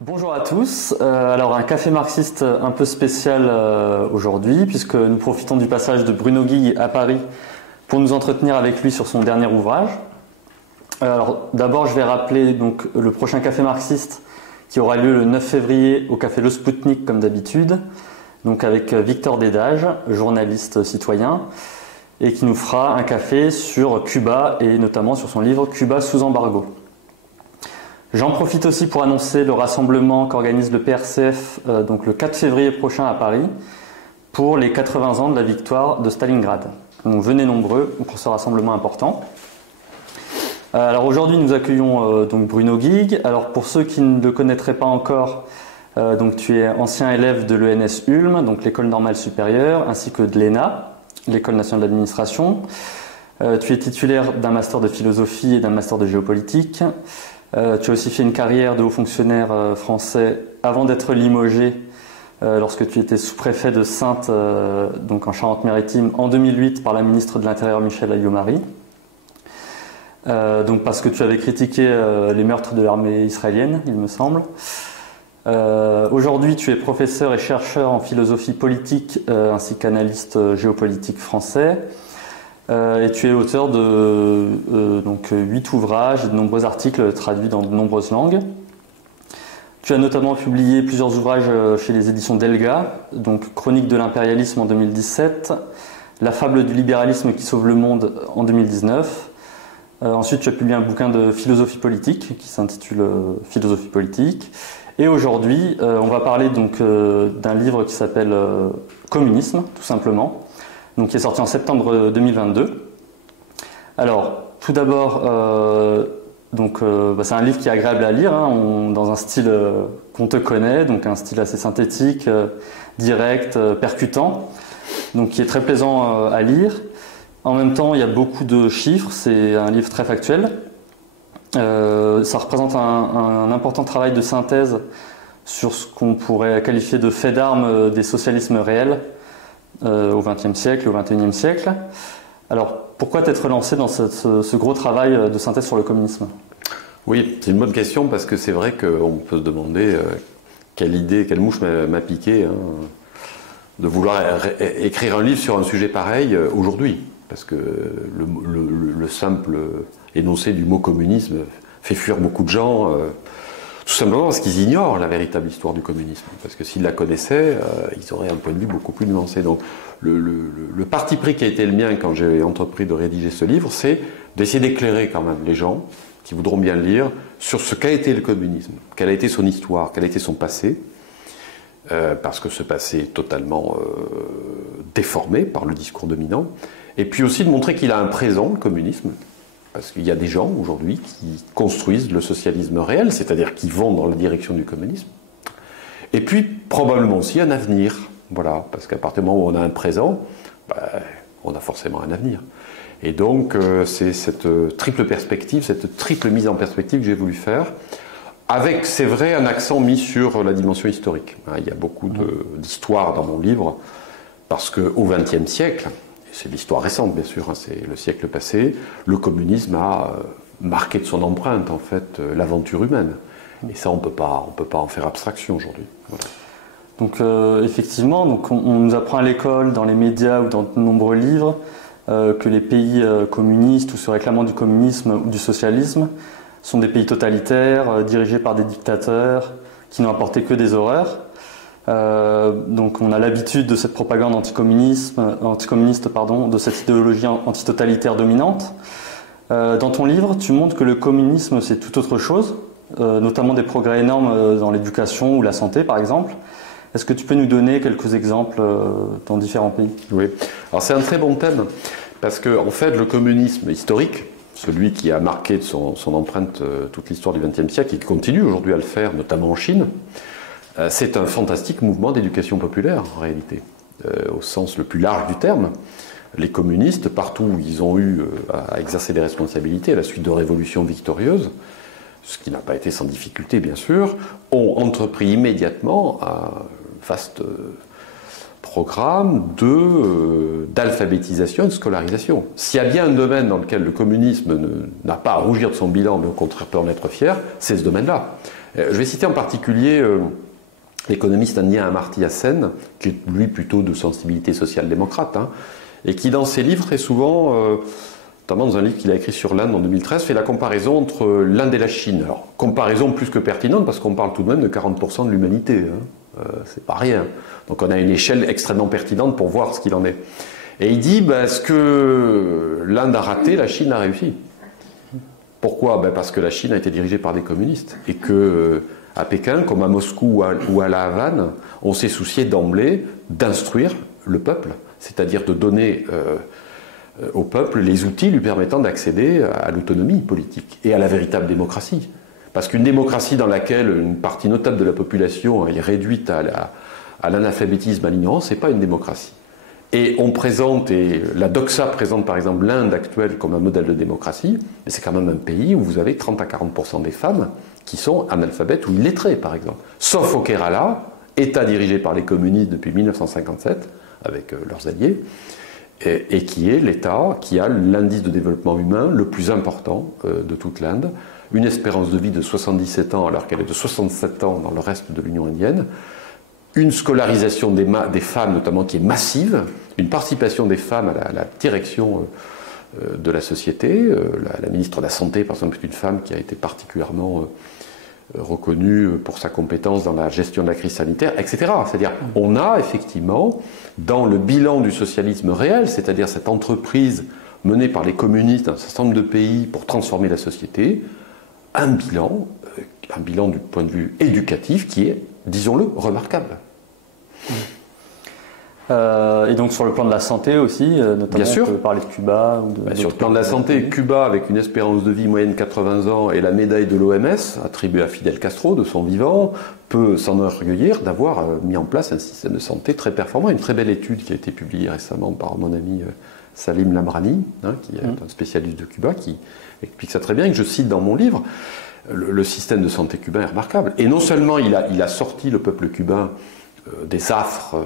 Bonjour à tous. Alors un café marxiste un peu spécial aujourd'hui puisque nous profitons du passage de Bruno Guigues à Paris pour nous entretenir avec lui sur son dernier ouvrage. Alors d'abord je vais rappeler donc le prochain café marxiste qui aura lieu le 9 février au café Le Spoutnik comme d'habitude, donc avec Victor Dédage, journaliste citoyen, et qui nous fera un café sur Cuba et notamment sur son livre Cuba sous embargo. J'en profite aussi pour annoncer le rassemblement qu'organise le PRCF donc le 4 février prochain à Paris pour les 80 ans de la victoire de Stalingrad. Donc venez nombreux pour ce rassemblement important. Alors aujourd'hui nous accueillons donc Bruno Guigues. Alors pour ceux qui ne le connaîtraient pas encore, donc tu es ancien élève de l'ENS Ulm, donc l'école normale supérieure, ainsi que de l'ENA, l'école nationale d'administration. Tu es titulaire d'un master de philosophie et d'un master de géopolitique. Tu as aussi fait une carrière de haut fonctionnaire français avant d'être limogé lorsque tu étais sous-préfet de Saintes, donc en Charente-Maritime, en 2008 par la ministre de l'Intérieur Michèle Alliot-Marie. Donc parce que tu avais critiqué les meurtres de l'armée israélienne, il me semble. Aujourd'hui, tu es professeur et chercheur en philosophie politique ainsi qu'analyste géopolitique français. Et tu es auteur de donc 8 ouvrages et de nombreux articles traduits dans de nombreuses langues. Tu as notamment publié plusieurs ouvrages chez les éditions Delga, donc Chronique de l'impérialisme en 2017, La fable du libéralisme qui sauve le monde en 2019. Ensuite, tu as publié un bouquin de philosophie politique qui s'intitule Philosophie politique. Et aujourd'hui, on va parler donc d'un livre qui s'appelle Communisme, tout simplement, donc qui est sorti en septembre 2022. Alors, tout d'abord, c'est un livre qui est agréable à lire, hein, dans un style qu'on te connaît, donc un style assez synthétique, direct, percutant, donc qui est très plaisant à lire. En même temps, il y a beaucoup de chiffres, c'est un livre très factuel. Ça représente un important travail de synthèse sur ce qu'on pourrait qualifier de fait d'armes des socialismes réels au XXe siècle, au XXIe siècle. Alors, pourquoi t'être lancé dans ce gros travail de synthèse sur le communisme ? Oui, c'est une bonne question parce que c'est vrai qu'on peut se demander quelle mouche m'a piqué de vouloir écrire un livre sur un sujet pareil aujourd'hui. Parce que le simple énoncé du mot communisme fait fuir beaucoup de gens, tout simplement parce qu'ils ignorent la véritable histoire du communisme. Parce que s'ils la connaissaient, ils auraient un point de vue beaucoup plus nuancé. Donc le parti pris qui a été le mien quand j'ai entrepris de rédiger ce livre, c'est d'essayer d'éclairer quand même les gens qui voudront bien le lire sur ce qu'a été le communisme, quelle a été son histoire, quel a été son passé, parce que ce passé est totalement déformé par le discours dominant, et puis aussi de montrer qu'il a un présent, le communisme, parce qu'il y a des gens aujourd'hui qui construisent le socialisme réel, c'est-à-dire qui vont dans la direction du communisme, et puis probablement aussi un avenir, voilà, parce qu'à partir du moment où on a un présent, on a forcément un avenir. Et donc c'est cette triple perspective, cette triple mise en perspective que j'ai voulu faire, avec, c'est vrai, un accent mis sur la dimension historique. Il y a beaucoup d'histoire dans mon livre, parce qu'au XXe siècle, c'est l'histoire récente bien sûr, c'est le siècle passé, le communisme a marqué de son empreinte en fait l'aventure humaine. Et ça on peut pas en faire abstraction aujourd'hui. Voilà. Donc effectivement, donc on nous apprend à l'école, dans les médias ou dans de nombreux livres, que les pays communistes ou se réclamant du communisme ou du socialisme sont des pays totalitaires, dirigés par des dictateurs, qui n'ont apporté que des horreurs. Donc on a l'habitude de cette propagande anticommuniste, de cette idéologie antitotalitaire dominante. Dans ton livre, tu montres que le communisme c'est tout autre chose, notamment des progrès énormes dans l'éducation ou la santé par exemple. Est-ce que tu peux nous donner quelques exemples dans différents pays ? Oui, alors c'est un très bon thème, parce que en fait le communisme historique, celui qui a marqué de son empreinte toute l'histoire du XXe siècle et qui continue aujourd'hui à le faire, notamment en Chine, c'est un fantastique mouvement d'éducation populaire en réalité, au sens le plus large du terme. Les communistes, partout où ils ont eu à exercer des responsabilités à la suite de révolutions victorieuses, ce qui n'a pas été sans difficulté bien sûr, ont entrepris immédiatement un vaste programme d'alphabétisation et de scolarisation. S'il y a bien un domaine dans lequel le communisme n'a pas à rougir de son bilan, mais au contraire peut en être fier, c'est ce domaine-là. Je vais citer en particulier l'économiste indien Amartya Sen, qui est lui plutôt de sensibilité social-démocrate, hein, et qui dans ses livres très souvent, notamment dans un livre qu'il a écrit sur l'Inde en 2013, fait la comparaison entre l'Inde et la Chine. Alors, comparaison plus que pertinente, parce qu'on parle tout de même de 40% de l'humanité, hein. C'est pas rien. Donc on a une échelle extrêmement pertinente pour voir ce qu'il en est. Et il dit, ce que l'Inde a raté, la Chine a réussi. Pourquoi ? Parce que la Chine a été dirigée par des communistes, et que à Pékin, comme à Moscou ou à La Havane, on s'est soucié d'emblée d'instruire le peuple, c'est-à-dire de donner au peuple les outils lui permettant d'accéder à l'autonomie politique et à la véritable démocratie. Parce qu'une démocratie dans laquelle une partie notable de la population est réduite à l'analphabétisme, à l'ignorance, c'est pas une démocratie. Et on présente, et la doxa présente par exemple l'Inde actuelle comme un modèle de démocratie, mais c'est quand même un pays où vous avez 30 à 40% des femmes qui sont analphabètes ou illettrées par exemple. Sauf au Kerala, État dirigé par les communistes depuis 1957, avec leurs alliés, et qui est l'État qui a l'indice de développement humain le plus important de toute l'Inde, une espérance de vie de 77 ans alors qu'elle est de 67 ans dans le reste de l'Union indienne, une scolarisation des femmes notamment qui est massive, une participation des femmes à la direction de la société. La ministre de la Santé, par exemple, est une femme qui a été particulièrement reconnue pour sa compétence dans la gestion de la crise sanitaire, etc. C'est-à-dire, on a effectivement, dans le bilan du socialisme réel, c'est-à-dire cette entreprise menée par les communistes dans un certain nombre de pays pour transformer la société, un bilan du point de vue éducatif qui est, disons-le, remarquable. Et donc sur le plan de la santé aussi, notamment bien sûr. On peut parler de Cuba ou sur le plan de la santé, Cuba avec une espérance de vie moyenne de 80 ans et la médaille de l'OMS attribuée à Fidel Castro de son vivant peut s'enorgueillir d'avoir mis en place un système de santé très performant. Une très belle étude qui a été publiée récemment par mon ami Salim Lamrani, qui est un spécialiste de Cuba, qui explique ça très bien et que je cite dans mon livre. Le système de santé cubain est remarquable. Et non seulement il a sorti le peuple cubain des affres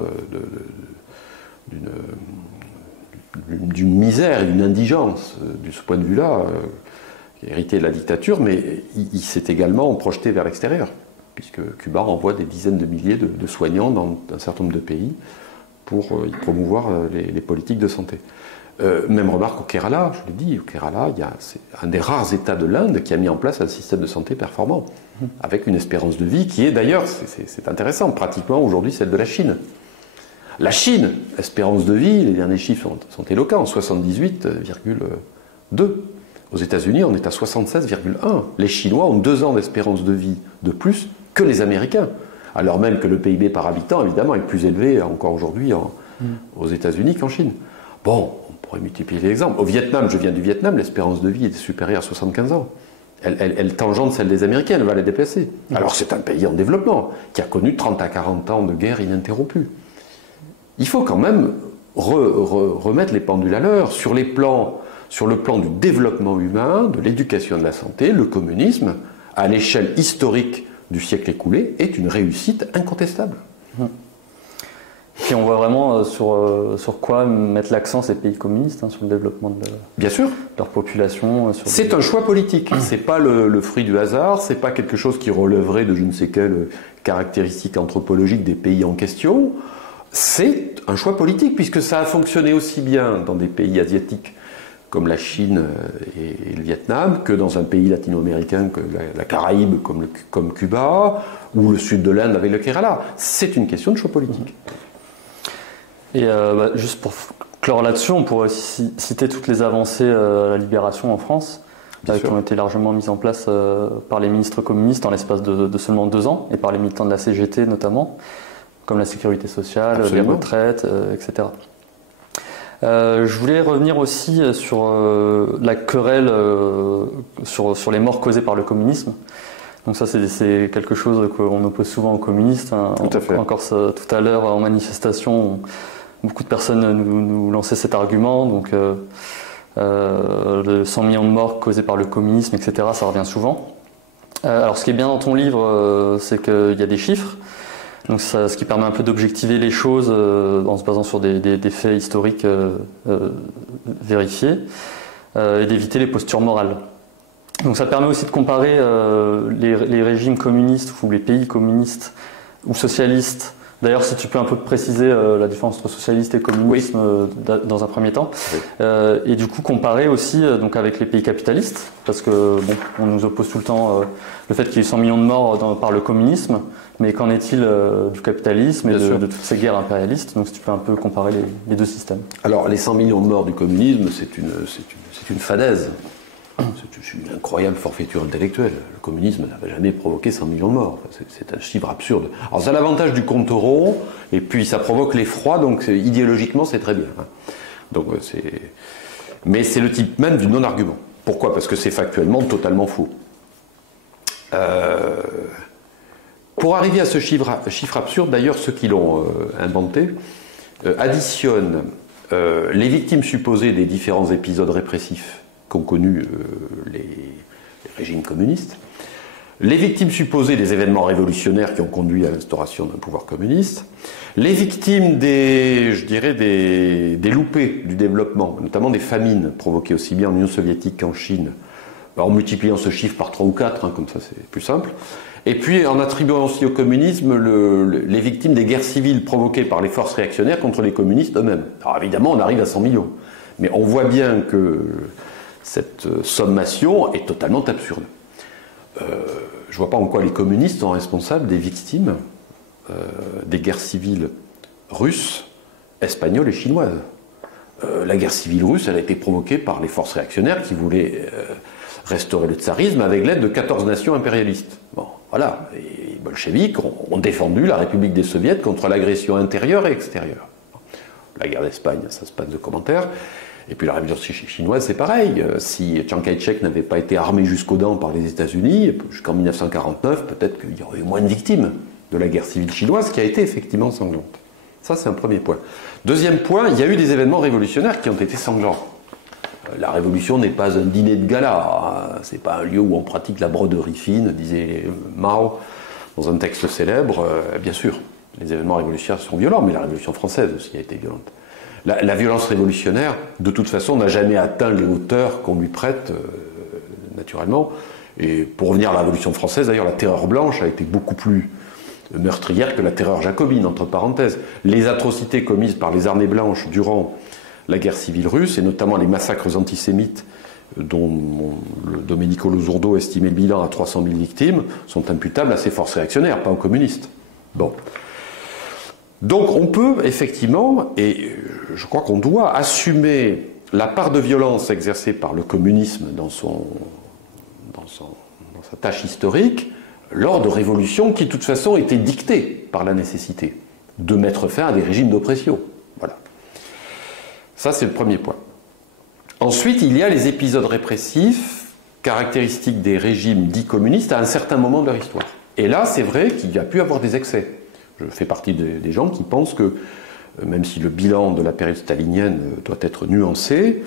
d'une misère et d'une indigence, de ce point de vue-là, hérité de la dictature, mais il s'est également projeté vers l'extérieur, puisque Cuba envoie des dizaines de milliers de soignants dans un certain nombre de pays pour y promouvoir les politiques de santé. Même remarque au Kerala, je l'ai dit, au Kerala, c'est un des rares États de l'Inde qui a mis en place un système de santé performant, avec une espérance de vie qui est d'ailleurs, c'est intéressant, pratiquement aujourd'hui celle de la Chine. La Chine, espérance de vie, les derniers chiffres sont éloquents, 78,2. Aux États-Unis, on est à 76,1. Les Chinois ont 2 ans d'espérance de vie de plus que les Américains, alors même que le PIB par habitant, évidemment, est plus élevé encore aujourd'hui aux États-Unis qu'en Chine. Bon, on pourrait multiplier les exemples. Au Vietnam, je viens du Vietnam, l'espérance de vie est supérieure à 75 ans. Elle tangente celle des Américains, elle va la dépasser. Alors c'est un pays en développement, qui a connu 30 à 40 ans de guerre ininterrompue. Il faut quand même remettre les pendules à l'heure. Sur le plan du développement humain, de l'éducation de la santé, le communisme, à l'échelle historique du siècle écoulé, est une réussite incontestable. Et on voit vraiment sur quoi mettre l'accent ces pays communistes, sur le développement de leur population. C'est un choix politique, c'est pas le fruit du hasard, c'est pas quelque chose qui relèverait de je ne sais quelle caractéristique anthropologique des pays en question. C'est un choix politique, puisque ça a fonctionné aussi bien dans des pays asiatiques comme la Chine et le Vietnam, que dans un pays latino-américain, que la Caraïbe comme Cuba, ou le sud de l'Inde avec le Kerala. C'est une question de choix politique. Et juste pour clore là-dessus, on pourrait aussi citer toutes les avancées à la libération en France, qui ont été largement mises en place par les ministres communistes en l'espace de seulement 2 ans, et par les militants de la CGT notamment, comme la sécurité sociale, les retraites, etc. Je voulais revenir aussi sur la querelle sur les morts causées par le communisme. Donc ça, c'est quelque chose qu'on oppose souvent aux communistes. Tout à fait. Encore tout à l'heure, en manifestation, beaucoup de personnes nous lançaient cet argument. Donc, 100 millions de morts causés par le communisme, etc., ça revient souvent. Alors, ce qui est bien dans ton livre, c'est qu'il y a des chiffres. Donc ce qui permet un peu d'objectiver les choses en se basant sur des faits historiques vérifiés et d'éviter les postures morales. Donc ça permet aussi de comparer les régimes communistes ou les pays communistes ou socialistes. D'ailleurs, si tu peux un peu préciser la différence entre socialiste et communisme dans un premier temps, et du coup comparer aussi donc avec les pays capitalistes, parce que bon, on nous oppose tout le temps le fait qu'il y ait eu 100 millions de morts par le communisme, mais qu'en est-il du capitalisme et de toutes ces guerres impérialistes? Donc si tu peux un peu comparer les deux systèmes. Alors les 100 millions de morts du communisme, c'est une fadaise. C'est une incroyable forfaiture intellectuelle. Le communisme n'avait jamais provoqué 100 millions de morts. C'est un chiffre absurde. Alors ça a l'avantage du compte euro, et puis ça provoque l'effroi, donc idéologiquement c'est très bien. Donc, mais c'est le type même du non-argument. Pourquoi? Parce que c'est factuellement totalement faux. Pour arriver à ce chiffre absurde, d'ailleurs ceux qui l'ont inventé additionnent les victimes supposées des différents épisodes répressifs qu'ont connu les régimes communistes, les victimes supposées des événements révolutionnaires qui ont conduit à l'instauration d'un pouvoir communiste, les victimes des loupés du développement, notamment des famines provoquées aussi bien en Union soviétique qu'en Chine, en multipliant ce chiffre par 3 ou 4, comme ça c'est plus simple, et puis en attribuant aussi au communisme les victimes des guerres civiles provoquées par les forces réactionnaires contre les communistes eux-mêmes. Alors évidemment on arrive à 100 millions, mais on voit bien que cette sommation est totalement absurde. Je ne vois pas en quoi les communistes sont responsables des victimes des guerres civiles russes, espagnoles et chinoises. La guerre civile russe, elle a été provoquée par les forces réactionnaires qui voulaient restaurer le tsarisme avec l'aide de 14 nations impérialistes. Bon, voilà. Et les bolcheviks ont défendu la République des Soviets contre l'agression intérieure et extérieure. La guerre d'Espagne, ça se passe de commentaires. Et puis la révolution chinoise, c'est pareil. Si Chiang Kai-shek n'avait pas été armé jusqu'aux dents par les États-Unis, jusqu'en 1949, peut-être qu'il y aurait eu moins de victimes de la guerre civile chinoise, qui a été effectivement sanglante. Ça, c'est un premier point. Deuxième point, il y a eu des événements révolutionnaires qui ont été sanglants. La révolution n'est pas un dîner de gala, c'est pas un lieu où on pratique la broderie fine, disait Mao dans un texte célèbre. Bien sûr, les événements révolutionnaires sont violents, mais la révolution française aussi a été violente. La violence révolutionnaire, de toute façon, n'a jamais atteint les hauteurs qu'on lui prête, naturellement. Et pour revenir à la Révolution française, d'ailleurs, la terreur blanche a été beaucoup plus meurtrière que la terreur jacobine, entre parenthèses. Les atrocités commises par les armées blanches durant la guerre civile russe, et notamment les massacres antisémites dont le Domenico Losurdo estimait le bilan à 300 000 victimes, sont imputables à ces forces réactionnaires, pas aux communistes. Bon. Donc on peut effectivement, et je crois qu'on doit assumer la part de violence exercée par le communisme dans sa tâche historique, lors de révolutions qui de toute façon étaient dictées par la nécessité de mettre fin à des régimes d'oppression. Voilà. Ça c'est le premier point. Ensuite, il y a les épisodes répressifs caractéristiques des régimes dits communistes à un certain moment de leur histoire. Et là, c'est vrai qu'il y a pu avoir des excès. Je fais partie des gens qui pensent que, même si le bilan de la période stalinienne doit être nuancé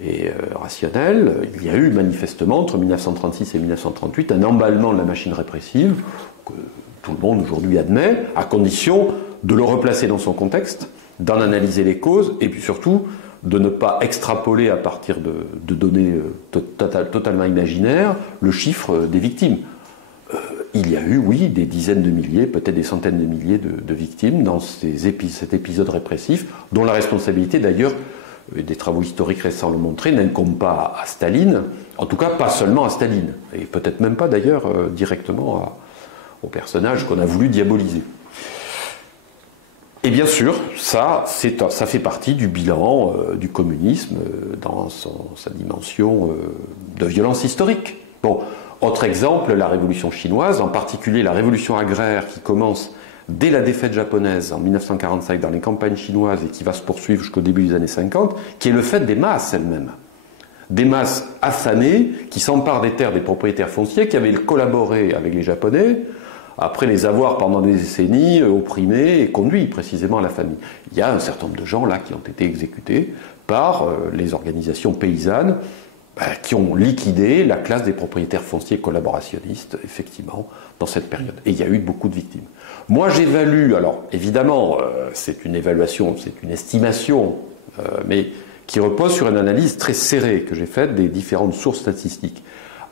et rationnel, il y a eu manifestement, entre 1936 et 1938, un emballement de la machine répressive, que tout le monde aujourd'hui admet, à condition de le replacer dans son contexte, d'en analyser les causes, et puis surtout de ne pas extrapoler à partir de données totalement imaginaires le chiffre des victimes. Il y a eu, oui, des dizaines de milliers, peut-être des centaines de milliers de victimes dans cet épisode répressif, dont la responsabilité, d'ailleurs, des travaux historiques récents l'ont montré, n'incombe pas à Staline, en tout cas pas seulement à Staline, et peut-être même pas d'ailleurs directement au personnage qu'on a voulu diaboliser. Et bien sûr, ça fait partie du bilan du communisme dans sa dimension de violence historique. Bon. Autre exemple, la révolution chinoise, en particulier la révolution agraire qui commence dès la défaite japonaise en 1945 dans les campagnes chinoises et qui va se poursuivre jusqu'au début des années 50, qui est le fait des masses elles-mêmes. Des masses affamées qui s'emparent des terres des propriétaires fonciers qui avaient collaboré avec les Japonais après les avoir pendant des décennies opprimés et conduits précisément à la famine. Il y a un certain nombre de gens là qui ont été exécutés par les organisations paysannes qui ont liquidé la classe des propriétaires fonciers collaborationnistes, effectivement, dans cette période. Et il y a eu beaucoup de victimes. Moi, j'évalue, alors évidemment, c'est une évaluation, c'est une estimation, mais qui repose sur une analyse très serrée que j'ai faite des différentes sources statistiques.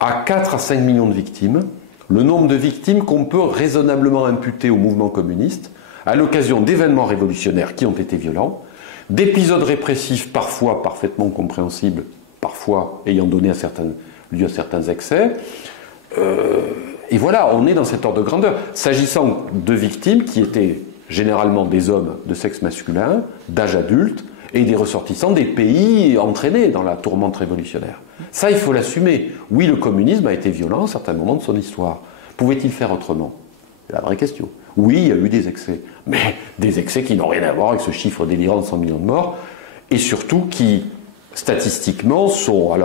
À 4 à 5 millions de victimes, le nombre de victimes qu'on peut raisonnablement imputer au mouvement communiste à l'occasion d'événements révolutionnaires qui ont été violents, d'épisodes répressifs parfois parfaitement compréhensibles, parfois ayant donné lieu à certains excès. Et voilà, on est dans cet ordre de grandeur. S'agissant de victimes qui étaient généralement des hommes de sexe masculin, d'âge adulte, et des ressortissants des pays entraînés dans la tourmente révolutionnaire. Ça, il faut l'assumer. Oui, le communisme a été violent à un certain moment de son histoire. Pouvait-il faire autrement? C'est la vraie question. Oui, il y a eu des excès, mais des excès qui n'ont rien à voir avec ce chiffre délirant de 100 millions de morts, et surtout qui, statistiquement, sont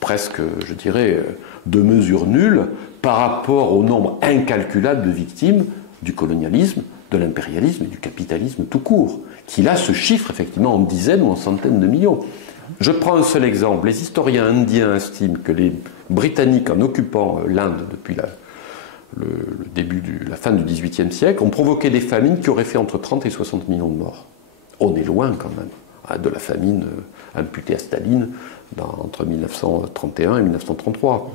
presque, je dirais, de mesure nulle par rapport au nombre incalculable de victimes du colonialisme, de l'impérialisme et du capitalisme tout court, qui là se chiffre effectivement en dizaines ou en centaines de millions. Je prends un seul exemple. Les historiens indiens estiment que les Britanniques, en occupant l'Inde depuis la fin du XVIIIe siècle, ont provoqué des famines qui auraient fait entre 30 et 60 millions de morts. On est loin quand même de la famine imputée à Staline entre 1931 et 1933.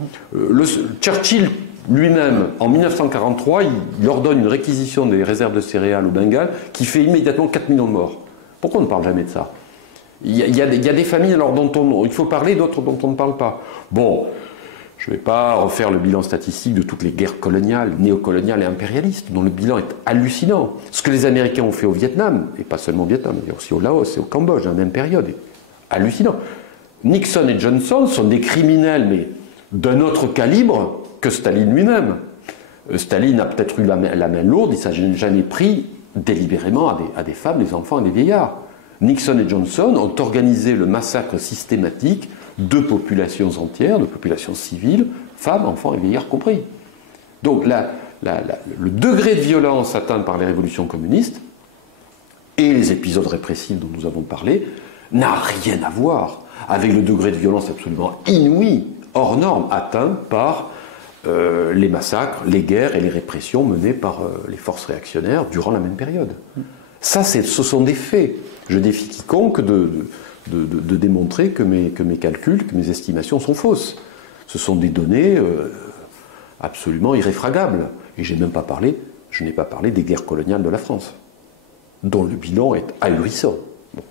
Churchill lui-même, en 1943, il ordonne une réquisition des réserves de céréales au Bengale qui fait immédiatement 4 millions de morts. Pourquoi on ne parle jamais de ça? Il y a des familles dont il faut parler, d'autres dont on ne parle pas. Bon, je ne vais pas refaire le bilan statistique de toutes les guerres coloniales, néocoloniales et impérialistes, dont le bilan est hallucinant. Ce que les Américains ont fait au Vietnam, et pas seulement au Vietnam, mais aussi au Laos et au Cambodge, dans la même période, est hallucinant. Nixon et Johnson sont des criminels, mais d'un autre calibre que Staline lui-même. Staline a peut-être eu la main lourde, il ne s'est jamais pris délibérément à des femmes, des enfants et des vieillards. Nixon et Johnson ont organisé le massacre systématique de populations entières, de populations civiles, femmes, enfants et vieillards compris. Donc le degré de violence atteint par les révolutions communistes et les épisodes répressifs dont nous avons parlé n'a rien à voir avec le degré de violence absolument inouï, hors norme, atteint par les massacres, les guerres et les répressions menées par les forces réactionnaires durant la même période. Ça, ce sont des faits. Je défie quiconque de démontrer que mes calculs, que mes estimations sont fausses. Ce sont des données absolument irréfragables. Et je n'ai pas parlé des guerres coloniales de la France, dont le bilan est ahurissant. Bon.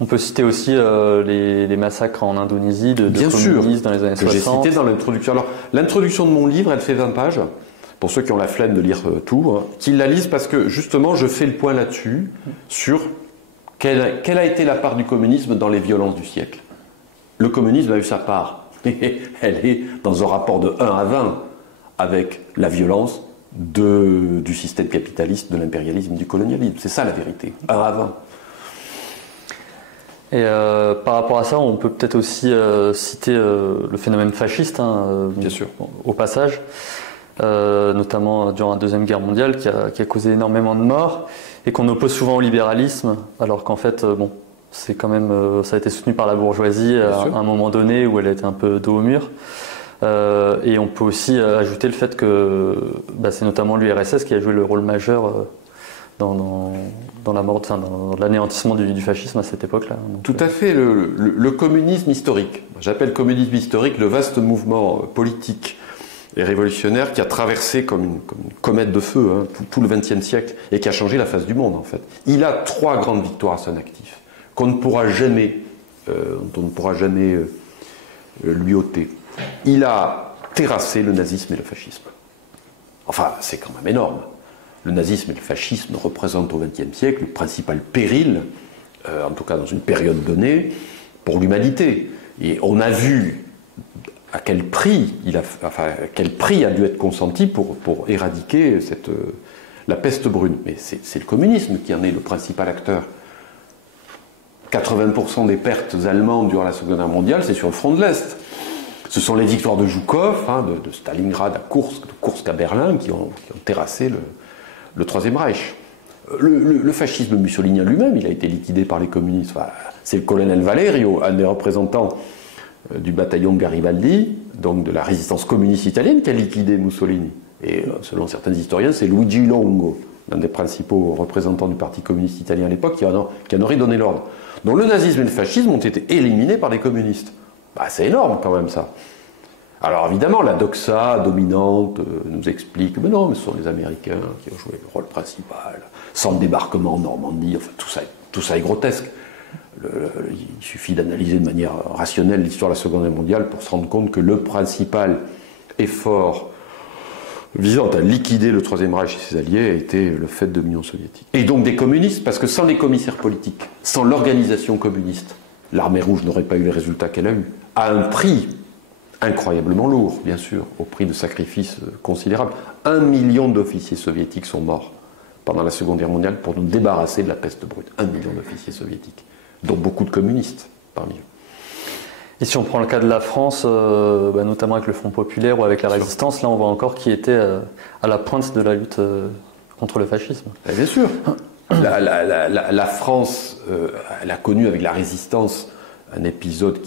On peut citer aussi les massacres en Indonésie de communistes dans les années 60. J'ai cité dans l'introduction. Alors, l'introduction de mon livre, elle fait 20 pages. Pour ceux qui ont la flemme de lire tout, qu'ils la lisent parce que justement je fais le point là-dessus, sur quelle a été la part du communisme dans les violences du siècle. Le communisme a eu sa part, mais elle est dans un rapport de 1 à 20 avec la violence du système capitaliste, de l'impérialisme, du colonialisme. C'est ça la vérité, 1 à 20. Et par rapport à ça, on peut peut-être aussi citer le phénomène fasciste, bien sûr, au passage. Notamment durant la Deuxième Guerre mondiale, qui a causé énormément de morts, et qu'on oppose souvent au libéralisme, alors qu'en fait, c'est quand même, ça a été soutenu par la bourgeoisie à un moment donné où elle a été un peu dos au mur. Et on peut aussi ajouter le fait que c'est notamment l'URSS qui a joué le rôle majeur dans la mort, dans l'anéantissement du fascisme à cette époque-là. Donc, tout à fait, le communisme historique. J'appelle communisme historique le vaste mouvement politique et révolutionnaire qui a traversé comme une comète de feu tout le XXe siècle et qui a changé la face du monde en fait. Il a 3 grandes victoires à son actif qu'on ne pourra jamais lui ôter. Il a terrassé le nazisme et le fascisme. Enfin, c'est quand même énorme. Le nazisme et le fascisme représentent au XXe siècle le principal péril, en tout cas dans une période donnée, pour l'humanité. Et on a vu à quel prix a dû être consenti pour éradiquer la peste brune. Mais c'est le communisme qui en est le principal acteur. 80% des pertes allemandes durant la Seconde Guerre mondiale, c'est sur le front de l'Est. Ce sont les victoires de Zhukov, de Stalingrad à Kursk, de Kursk à Berlin, qui ont terrassé le Troisième Reich. Le fascisme mussolinien lui-même, il a été liquidé par les communistes. Enfin, c'est le colonel Valerio, un des représentants du bataillon de Garibaldi, donc de la résistance communiste italienne, qui a liquidé Mussolini. Et selon certains historiens, c'est Luigi Longo, l'un des principaux représentants du Parti communiste italien à l'époque, qui en aurait donné l'ordre. Donc le nazisme et le fascisme ont été éliminés par les communistes. Bah, c'est énorme quand même ça. Alors évidemment, la doxa dominante nous explique que non, mais ce sont les Américains qui ont joué le rôle principal, sans le débarquement en Normandie, enfin tout ça est grotesque. Il suffit d'analyser de manière rationnelle l'histoire de la Seconde Guerre mondiale pour se rendre compte que le principal effort visant à liquider le Troisième Reich et ses alliés a été le fait de l'Union soviétique. Et donc des communistes, parce que sans les commissaires politiques, sans l'organisation communiste, l'armée rouge n'aurait pas eu les résultats qu'elle a eus, à un prix incroyablement lourd, bien sûr, au prix de sacrifices considérables. 1 million d'officiers soviétiques sont morts pendant la Seconde Guerre mondiale pour nous débarrasser de la peste brute. 1 million d'officiers soviétiques, dont beaucoup de communistes parmi eux. Et si on prend le cas de la France, notamment avec le Front populaire ou avec la Résistance, là on voit encore qui était à la pointe de la lutte contre le fascisme. Et bien sûr. La France, elle a connu avec la Résistance un épisode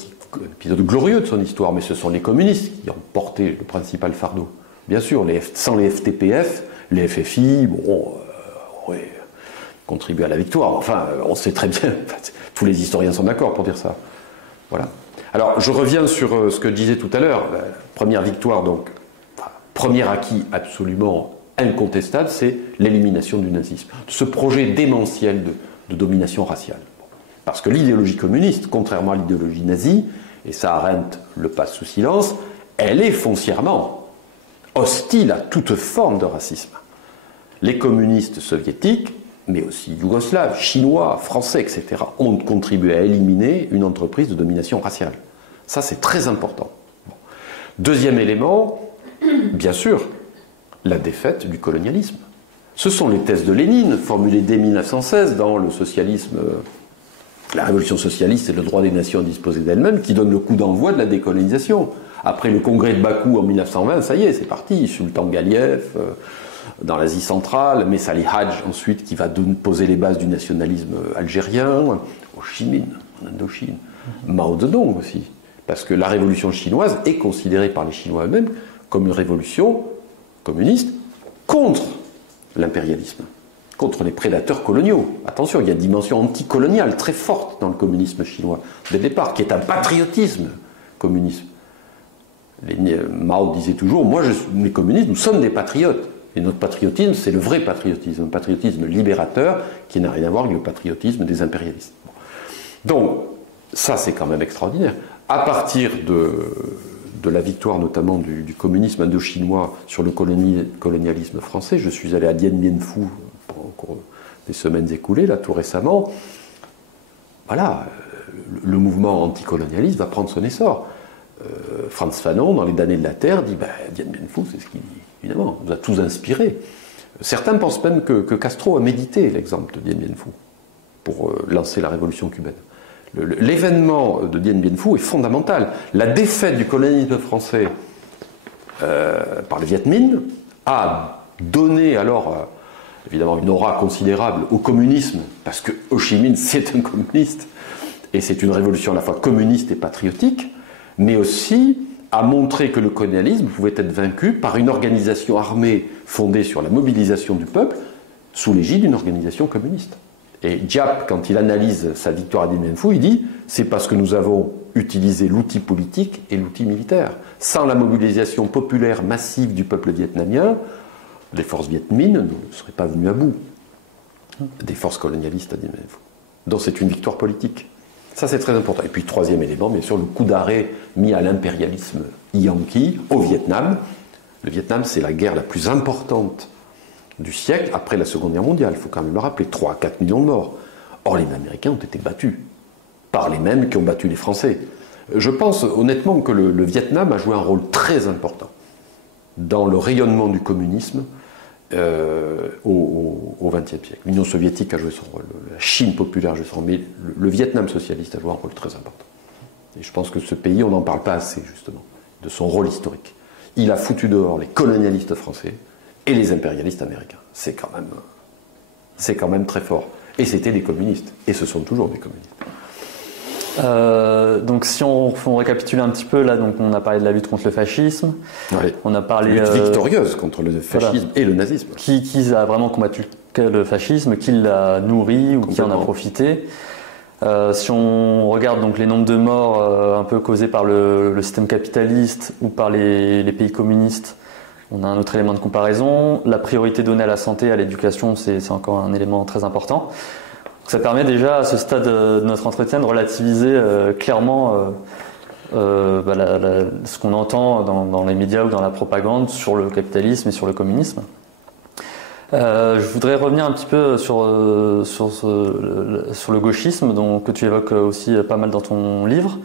glorieux de son histoire, mais ce sont les communistes qui ont porté le principal fardeau. Bien sûr, sans les FTPF, les FFI, auraient contribué à la victoire. Enfin, on sait très bien, tous les historiens sont d'accord pour dire ça. Voilà. Alors, je reviens sur ce que je disais tout à l'heure. La première victoire, donc, premier acquis absolument incontestable, c'est l'élimination du nazisme. Ce projet démentiel de domination raciale. Parce que l'idéologie communiste, contrairement à l'idéologie nazie, et ça Arendt le passe sous silence, elle est foncièrement hostile à toute forme de racisme. Les communistes soviétiques, mais aussi yougoslaves, chinois, français, etc., ont contribué à éliminer une entreprise de domination raciale. Ça, c'est très important. Bon. Deuxième élément, bien sûr, la défaite du colonialisme. Ce sont les thèses de Lénine, formulées dès 1916 dans le socialisme, la révolution socialiste et le droit des nations à disposer d'elles-mêmes, qui donnent le coup d'envoi de la décolonisation. Après le congrès de Bakou en 1920, ça y est, c'est parti. Sultan Galiev, dans l'Asie centrale, Messali Hadj ensuite, qui va poser les bases du nationalisme algérien, Ho Chi Minh, en Indochine, Mao Zedong aussi. Parce que la révolution chinoise est considérée par les Chinois eux-mêmes comme une révolution communiste contre l'impérialisme, contre les prédateurs coloniaux. Attention, il y a une dimension anticoloniale très forte dans le communisme chinois, dès le départ, qui est un patriotisme communiste. Mao disait toujours, moi, les communistes, nous sommes des patriotes. Et notre patriotisme, c'est le vrai patriotisme, un patriotisme libérateur qui n'a rien à voir avec le patriotisme des impérialistes. Donc, ça, c'est quand même extraordinaire. À partir de la victoire notamment du communisme indo-chinois sur le colonialisme français, je suis allé à Dien Bien Phu au cours des semaines écoulées, là tout récemment. Voilà, le mouvement anticolonialiste va prendre son essor. Frantz Fanon, dans Les damnés de la Terre, dit Dien Bien Phu, c'est ce qu'il évidemment nous a tous inspirés. Certains pensent même que Castro a médité l'exemple de Dien Bien Phu pour lancer la révolution cubaine. L'événement de Dien Bien Phu est fondamental. La défaite du colonialisme français par le Viet Minh a donné alors évidemment une aura considérable au communisme, parce que Ho Chi Minh c'est un communiste, et c'est une révolution à la fois communiste et patriotique, mais aussi a montré que le colonialisme pouvait être vaincu par une organisation armée fondée sur la mobilisation du peuple sous l'égide d'une organisation communiste. Et Diap, quand il analyse sa victoire à Dien Bien Phu, il dit « c'est parce que nous avons utilisé l'outil politique et l'outil militaire. Sans la mobilisation populaire massive du peuple vietnamien, les forces Viet Minh ne seraient pas venues à bout des forces colonialistes à Dien Bien Phu. » Donc c'est une victoire politique. Ça, c'est très important. Et puis, troisième élément, bien sûr, le coup d'arrêt mis à l'impérialisme yankee au Vietnam. Le Vietnam, c'est la guerre la plus importante du siècle après la Seconde Guerre mondiale. Il faut quand même le rappeler, 3 à 4 millions de morts. Or, les Américains ont été battus par les mêmes qui ont battu les Français. Je pense honnêtement que le Vietnam a joué un rôle très important dans le rayonnement du communisme au XXe siècle. L'Union soviétique a joué son rôle, la Chine populaire a joué son rôle, mais le Vietnam socialiste a joué un rôle très important. Et je pense que ce pays, on n'en parle pas assez, justement, de son rôle historique. Il a foutu dehors les colonialistes français et les impérialistes américains. C'est quand même C'est quand même très fort. Et c'était des communistes. Et ce sont toujours des communistes. Donc si on récapitule un petit peu, là, donc on a parlé de la lutte contre le fascisme. Oui. On a parlé... Lutte victorieuse contre le fascisme et le nazisme. Qui a vraiment combattu le fascisme, qui l'a nourri ou qui en a profité. Si on regarde donc les nombres de morts un peu causés par le système capitaliste ou par les pays communistes, on a un autre élément de comparaison. La priorité donnée à la santé, à l'éducation, c'est encore un élément très important. Ça permet déjà à ce stade de notre entretien de relativiser clairement ce qu'on entend dans les médias ou dans la propagande sur le capitalisme et sur le communisme. Je voudrais revenir un petit peu sur le gauchisme que tu évoques aussi pas mal dans ton livre.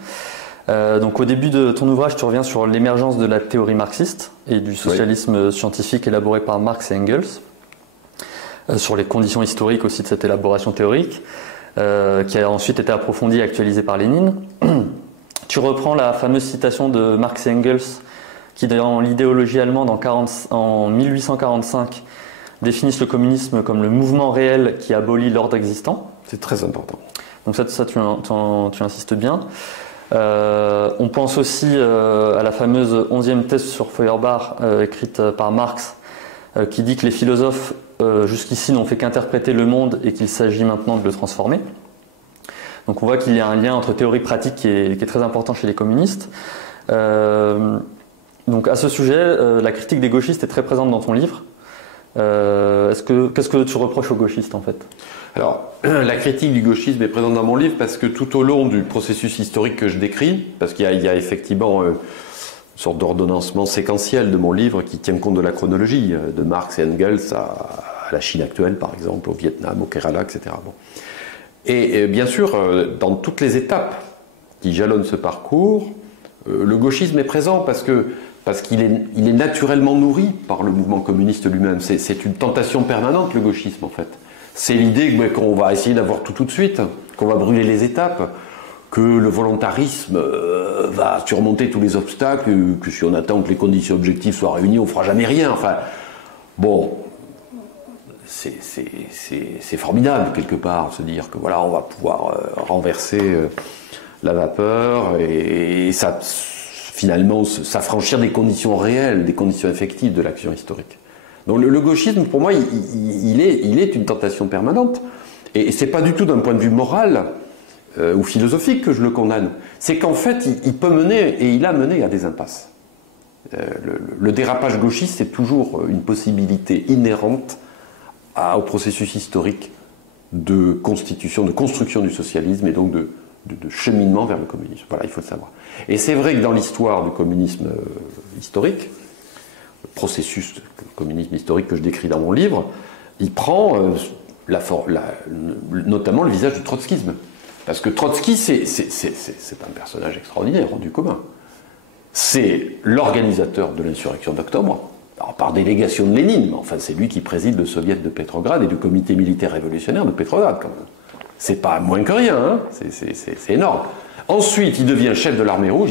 Donc au début de ton ouvrage, tu reviens sur l'émergence de la théorie marxiste et du socialisme scientifique élaboré par Marx et Engels, sur les conditions historiques aussi de cette élaboration théorique, qui a ensuite été approfondie et actualisée par Lénine. Tu reprends la fameuse citation de Marx et Engels, qui dans l'idéologie allemande en 1845 définissent le communisme comme le mouvement réel qui abolit l'ordre existant. C'est très important. Donc ça tu insistes bien. On pense aussi à la fameuse 11e thèse sur Feuerbach, écrite par Marx, qui dit que les philosophes jusqu'ici n'ont fait qu'interpréter le monde et qu'il s'agit maintenant de le transformer. Donc on voit qu'il y a un lien entre théorie et pratique qui est très important chez les communistes. Donc à ce sujet, la critique des gauchistes est très présente dans ton livre. Qu'est-ce que tu reproches aux gauchistes en fait ? Alors, la critique du gauchisme est présente dans mon livre parce que tout au long du processus historique que je décris, parce qu'il y a effectivement une sorte d'ordonnancement séquentiel de mon livre qui tient compte de la chronologie, de Marx et Engels à la Chine actuelle par exemple, au Vietnam, au Kerala, etc. Bon. Et bien sûr, dans toutes les étapes qui jalonnent ce parcours, le gauchisme est présent parce qu'il est naturellement nourri par le mouvement communiste lui-même. C'est une tentation permanente, le gauchisme, en fait. C'est l'idée qu'on va essayer d'avoir tout de suite, qu'on va brûler les étapes, que le volontarisme va surmonter tous les obstacles, que si on attend que les conditions objectives soient réunies, on ne fera jamais rien. Enfin, bon, c'est formidable, quelque part, se dire que voilà, on va pouvoir renverser la vapeur et ça... finalement s'affranchir des conditions réelles, des conditions effectives de l'action historique. Donc le gauchisme, pour moi, il est une tentation permanente. Et c'est pas du tout d'un point de vue moral ou philosophique que je le condamne. C'est qu'en fait, il peut mener, et il a mené à des impasses. Le dérapage gauchiste, c'est toujours une possibilité inhérente au processus historique de constitution, de construction du socialisme et donc de cheminement vers le communisme. Voilà, il faut le savoir. Et c'est vrai que dans l'histoire du communisme historique, le processus du communisme historique que je décris dans mon livre, il prend notamment le visage du trotskisme. Parce que Trotsky, c'est un personnage extraordinaire, hors du commun. C'est l'organisateur de l'insurrection d'octobre, alors par délégation de Lénine, mais enfin c'est lui qui préside le soviet de Petrograd et du comité militaire révolutionnaire de Petrograd, quand même. C'est pas moins que rien, hein. C'est énorme. Ensuite, il devient chef de l'armée rouge,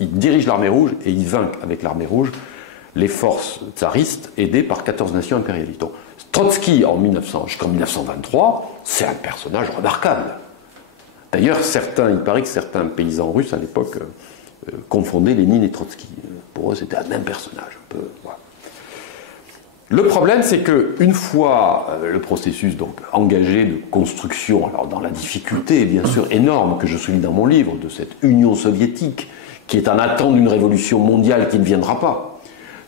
il dirige l'armée rouge et il vainc avec l'armée rouge les forces tsaristes aidées par 14 nations impérialistes. Donc, Trotsky, jusqu'en 1923, c'est un personnage remarquable. D'ailleurs, il paraît que certains paysans russes à l'époque confondaient Lénine et Trotsky. Pour eux, c'était un même personnage. Voilà. Le problème, c'est qu'une fois le processus donc engagé de construction, alors dans la difficulté bien sûr énorme que je souligne dans mon livre, de cette Union soviétique qui est en attente d'une révolution mondiale qui ne viendra pas,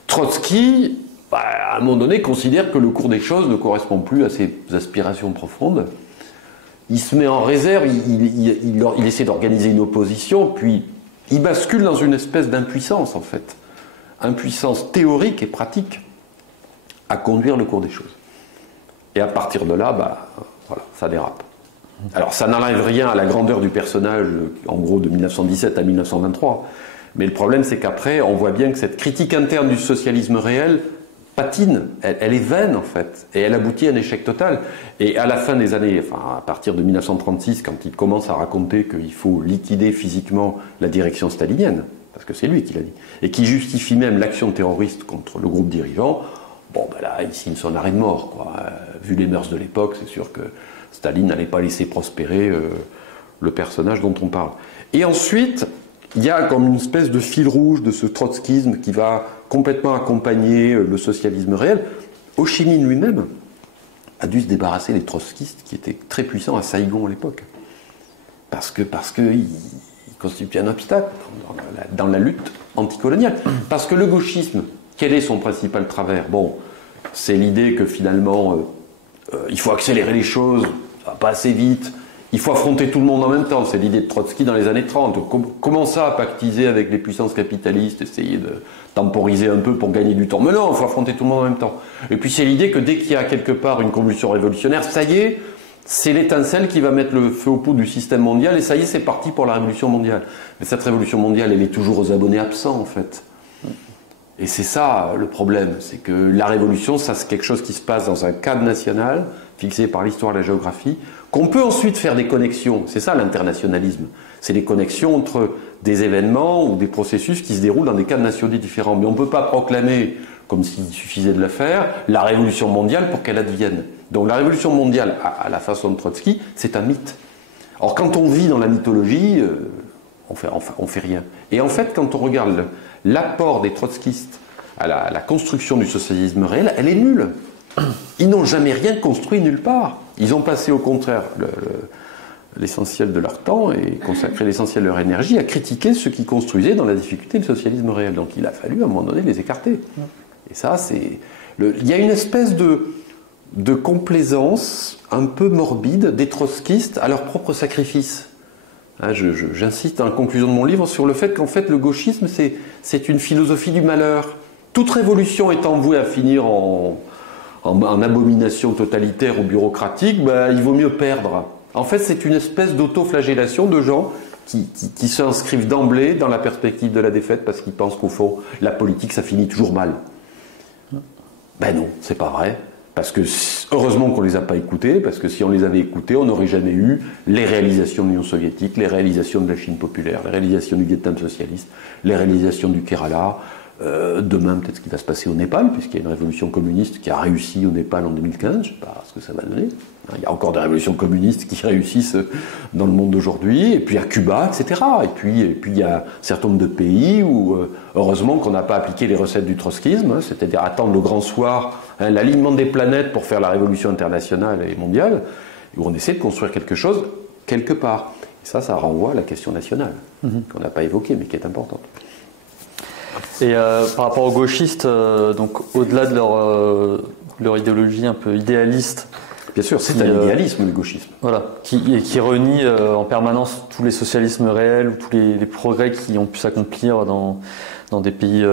Trotsky, à un moment donné, considère que le cours des choses ne correspond plus à ses aspirations profondes. Il se met en réserve, il essaie d'organiser une opposition, puis il bascule dans une espèce d'impuissance en fait, impuissance théorique et pratique à conduire le cours des choses. Et à partir de là, voilà, ça dérape. Alors ça n'enlève rien à la grandeur du personnage, en gros de 1917 à 1923, mais le problème c'est qu'après, on voit bien que cette critique interne du socialisme réel patine, elle est vaine en fait, et elle aboutit à un échec total. Et à la fin des années, enfin à partir de 1936, quand il commence à raconter qu'il faut liquider physiquement la direction stalinienne, parce que c'est lui qui l'a dit, et qui justifie même l'action terroriste contre le groupe dirigeant, Bon, ben là, il signe son arrêt de mort, quoi. Vu les mœurs de l'époque, c'est sûr que Staline n'allait pas laisser prospérer le personnage dont on parle. Et ensuite, il y a comme une espèce de fil rouge de ce trotskisme qui va complètement accompagner le socialisme réel. Ho Chi Minh lui-même a dû se débarrasser des trotskistes qui étaient très puissants à Saigon à l'époque. Parce que il constitue un obstacle dans la lutte anticoloniale. Parce que le gauchisme, quel est son principal travers? Bon, c'est l'idée que finalement, il faut accélérer les choses, ça va pas assez vite, il faut affronter tout le monde en même temps. C'est l'idée de Trotsky dans les années 30. Comment ça, pactiser avec les puissances capitalistes, essayer de temporiser un peu pour gagner du temps? Mais non, il faut affronter tout le monde en même temps. Et puis c'est l'idée que dès qu'il y a quelque part une convulsion révolutionnaire, ça y est, c'est l'étincelle qui va mettre le feu aux poudres du système mondial, et ça y est, c'est parti pour la révolution mondiale. Mais cette révolution mondiale, elle est toujours aux abonnés absents, en fait. Et c'est ça le problème, c'est que la révolution, ça c'est quelque chose qui se passe dans un cadre national, fixé par l'histoire et la géographie, qu'on peut ensuite faire des connexions. C'est ça l'internationalisme. C'est les connexions entre des événements ou des processus qui se déroulent dans des cadres nationaux différents. Mais on ne peut pas proclamer, comme s'il suffisait de le faire, la révolution mondiale pour qu'elle advienne. Donc la révolution mondiale, à la façon de Trotsky, c'est un mythe. Or quand on vit dans la mythologie, on fait rien. Et en fait, quand on regarde l'apport des trotskistes à la construction du socialisme réel, elle est nulle. Ils n'ont jamais rien construit nulle part. Ils ont passé au contraire l'essentiel de leur temps et consacré l'essentiel de leur énergie à critiquer ceux qui construisaient dans la difficulté le socialisme réel. Donc il a fallu à un moment donné les écarter. Et ça, c'est... Il y a une espèce de complaisance un peu morbide des trotskistes à leur propre sacrifice. J'insiste en conclusion de mon livre sur le fait qu'en fait le gauchisme c'est une philosophie du malheur. Toute révolution étant vouée à finir en abomination totalitaire ou bureaucratique, il vaut mieux perdre. En fait, c'est une espèce d'autoflagellation de gens qui s'inscrivent d'emblée dans la perspective de la défaite parce qu'ils pensent qu'au fond, la politique, ça finit toujours mal. Ben non, c'est pas vrai. Parce que, heureusement qu'on ne les a pas écoutés, parce que si on les avait écoutés, on n'aurait jamais eu les réalisations de l'Union soviétique, les réalisations de la Chine populaire, les réalisations du Vietnam socialiste, les réalisations du Kerala. Demain, peut-être ce qui va se passer au Népal, puisqu'il y a une révolution communiste qui a réussi au Népal en 2015, je ne sais pas ce que ça va donner. Il y a encore des révolutions communistes qui réussissent dans le monde d'aujourd'hui, et puis à Cuba, etc. Et puis il y a un certain nombre de pays où, heureusement qu'on n'a pas appliqué les recettes du trotskisme, c'est-à-dire attendre le grand soir, l'alignement des planètes pour faire la révolution internationale et mondiale, où on essaie de construire quelque chose quelque part. Et ça renvoie à la question nationale, qu'on n'a pas évoquée, mais qui est importante. Et par rapport aux gauchistes, donc au-delà de leur idéologie un peu idéaliste, bien sûr, c'est un idéalisme, le gauchisme. Voilà, qui renie en permanence tous les socialismes réels ou tous les progrès qui ont pu s'accomplir dans des pays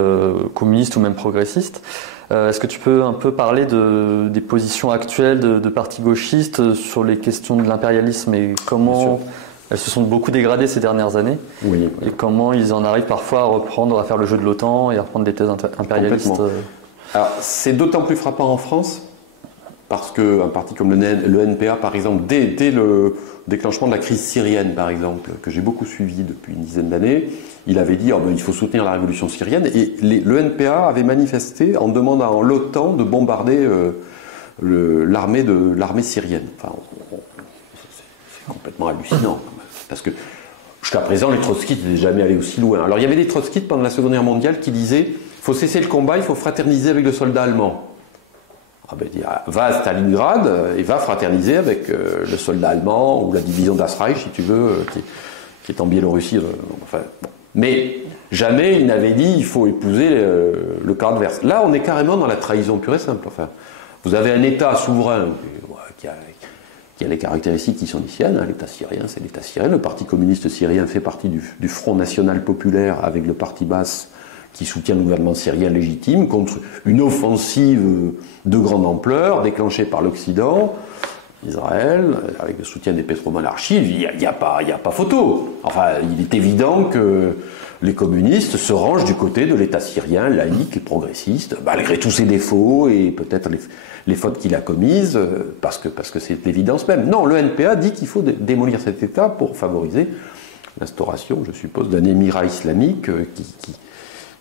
communistes ou même progressistes. Est-ce que tu peux un peu parler des positions actuelles de partis gauchistes sur les questions de l'impérialisme et comment elles se sont beaucoup dégradées ces dernières années? Oui. Et comment ils en arrivent parfois à faire le jeu de l'OTAN et à reprendre des thèses impérialistes? Alors, c'est d'autant plus frappant en France parce qu'un parti comme le NPA, par exemple, dès le déclenchement de la crise syrienne, par exemple, que j'ai beaucoup suivi depuis une dizaine d'années, il avait dit il faut soutenir la révolution syrienne, et le NPA avait manifesté en demandant à l'OTAN de bombarder l'armée syrienne. Enfin, c'est complètement hallucinant, parce que jusqu'à présent, les trotskistes n'étaient jamais allés aussi loin. Alors il y avait des trotskistes pendant la Seconde Guerre mondiale qui disaient il faut cesser le combat, il faut fraterniser avec le soldat allemand. Va à Stalingrad et va fraterniser avec le soldat allemand ou la division d'Asreich, si tu veux, qui est en Biélorussie. Mais jamais il n'avait dit il faut épouser le camp adverse. Là, on est carrément dans la trahison pure et simple. Enfin, vous avez un État souverain qui a les caractéristiques qui sont les siennes. L'État syrien, c'est l'État syrien. Le Parti communiste syrien fait partie du Front national populaire avec le Parti Baas qui soutient le gouvernement syrien légitime contre une offensive de grande ampleur déclenchée par l'Occident, Israël, avec le soutien des pétromonarchies. Il n'y a pas photo. Enfin, il est évident que les communistes se rangent du côté de l'État syrien, laïque et progressiste, malgré tous ses défauts et peut-être les fautes qu'il a commises, parce que c'est l'évidence même. Non, le NPA dit qu'il faut démolir cet État pour favoriser l'instauration, je suppose, d'un émirat islamique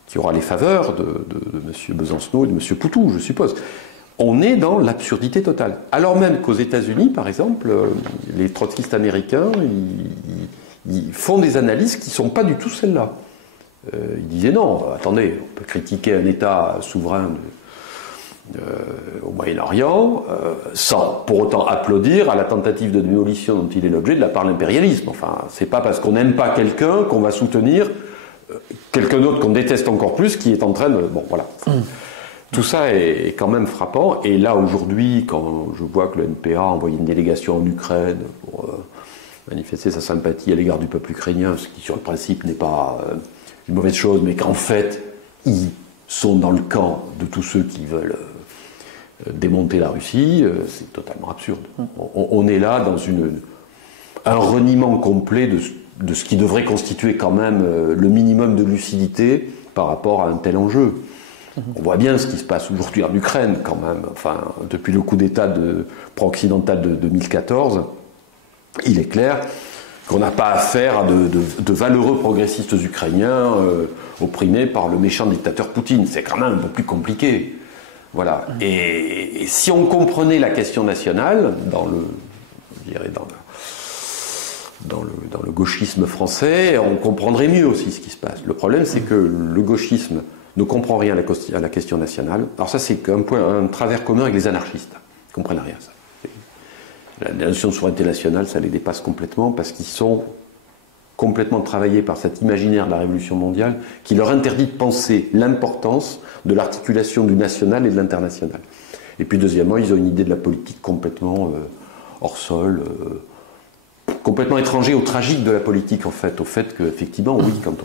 qui aura les faveurs de M. Besancenot et de M. Poutou, je suppose. On est dans l'absurdité totale. Alors même qu'aux États-Unis, par exemple, les trotskistes américains, ils font des analyses qui ne sont pas du tout celles-là. Ils disaient non, attendez, on peut critiquer un État souverain au Moyen-Orient sans pour autant applaudir à la tentative de démolition dont il est l'objet de la part de l'impérialisme. Enfin, c'est pas parce qu'on n'aime pas quelqu'un qu'on va soutenir quelqu'un d'autre qu'on déteste encore plus qui est en train de... Bon, voilà. Tout ça est quand même frappant. Et là, aujourd'hui, quand je vois que le NPA a envoyé une délégation en Ukraine pour manifester sa sympathie à l'égard du peuple ukrainien, ce qui, sur le principe, n'est pas une mauvaise chose, mais qu'en fait, ils sont dans le camp de tous ceux qui veulent démonter la Russie, c'est totalement absurde. On est là dans un reniement complet de ce qui devrait constituer quand même le minimum de lucidité par rapport à un tel enjeu. On voit bien ce qui se passe aujourd'hui en Ukraine, quand même. Enfin, depuis le coup d'État pro-occidental de 2014, il est clair qu'on n'a pas affaire à de valeureux progressistes ukrainiens opprimés par le méchant dictateur Poutine. C'est quand même un peu plus compliqué. Voilà. Et si on comprenait la question nationale dans le gauchisme français, on comprendrait mieux aussi ce qui se passe. Le problème, c'est que le gauchisme ne comprend rien à la question nationale. Alors ça, c'est un travers commun avec les anarchistes. Ils ne comprennent rien, ça. La notion de souveraineté nationale, ça les dépasse complètement parce qu'ils sont complètement travaillés par cet imaginaire de la Révolution mondiale qui leur interdit de penser l'importance de l'articulation du national et de l'international. Et puis deuxièmement, ils ont une idée de la politique complètement hors sol, complètement étranger au tragique de la politique, en fait, au fait qu'effectivement, oui, quand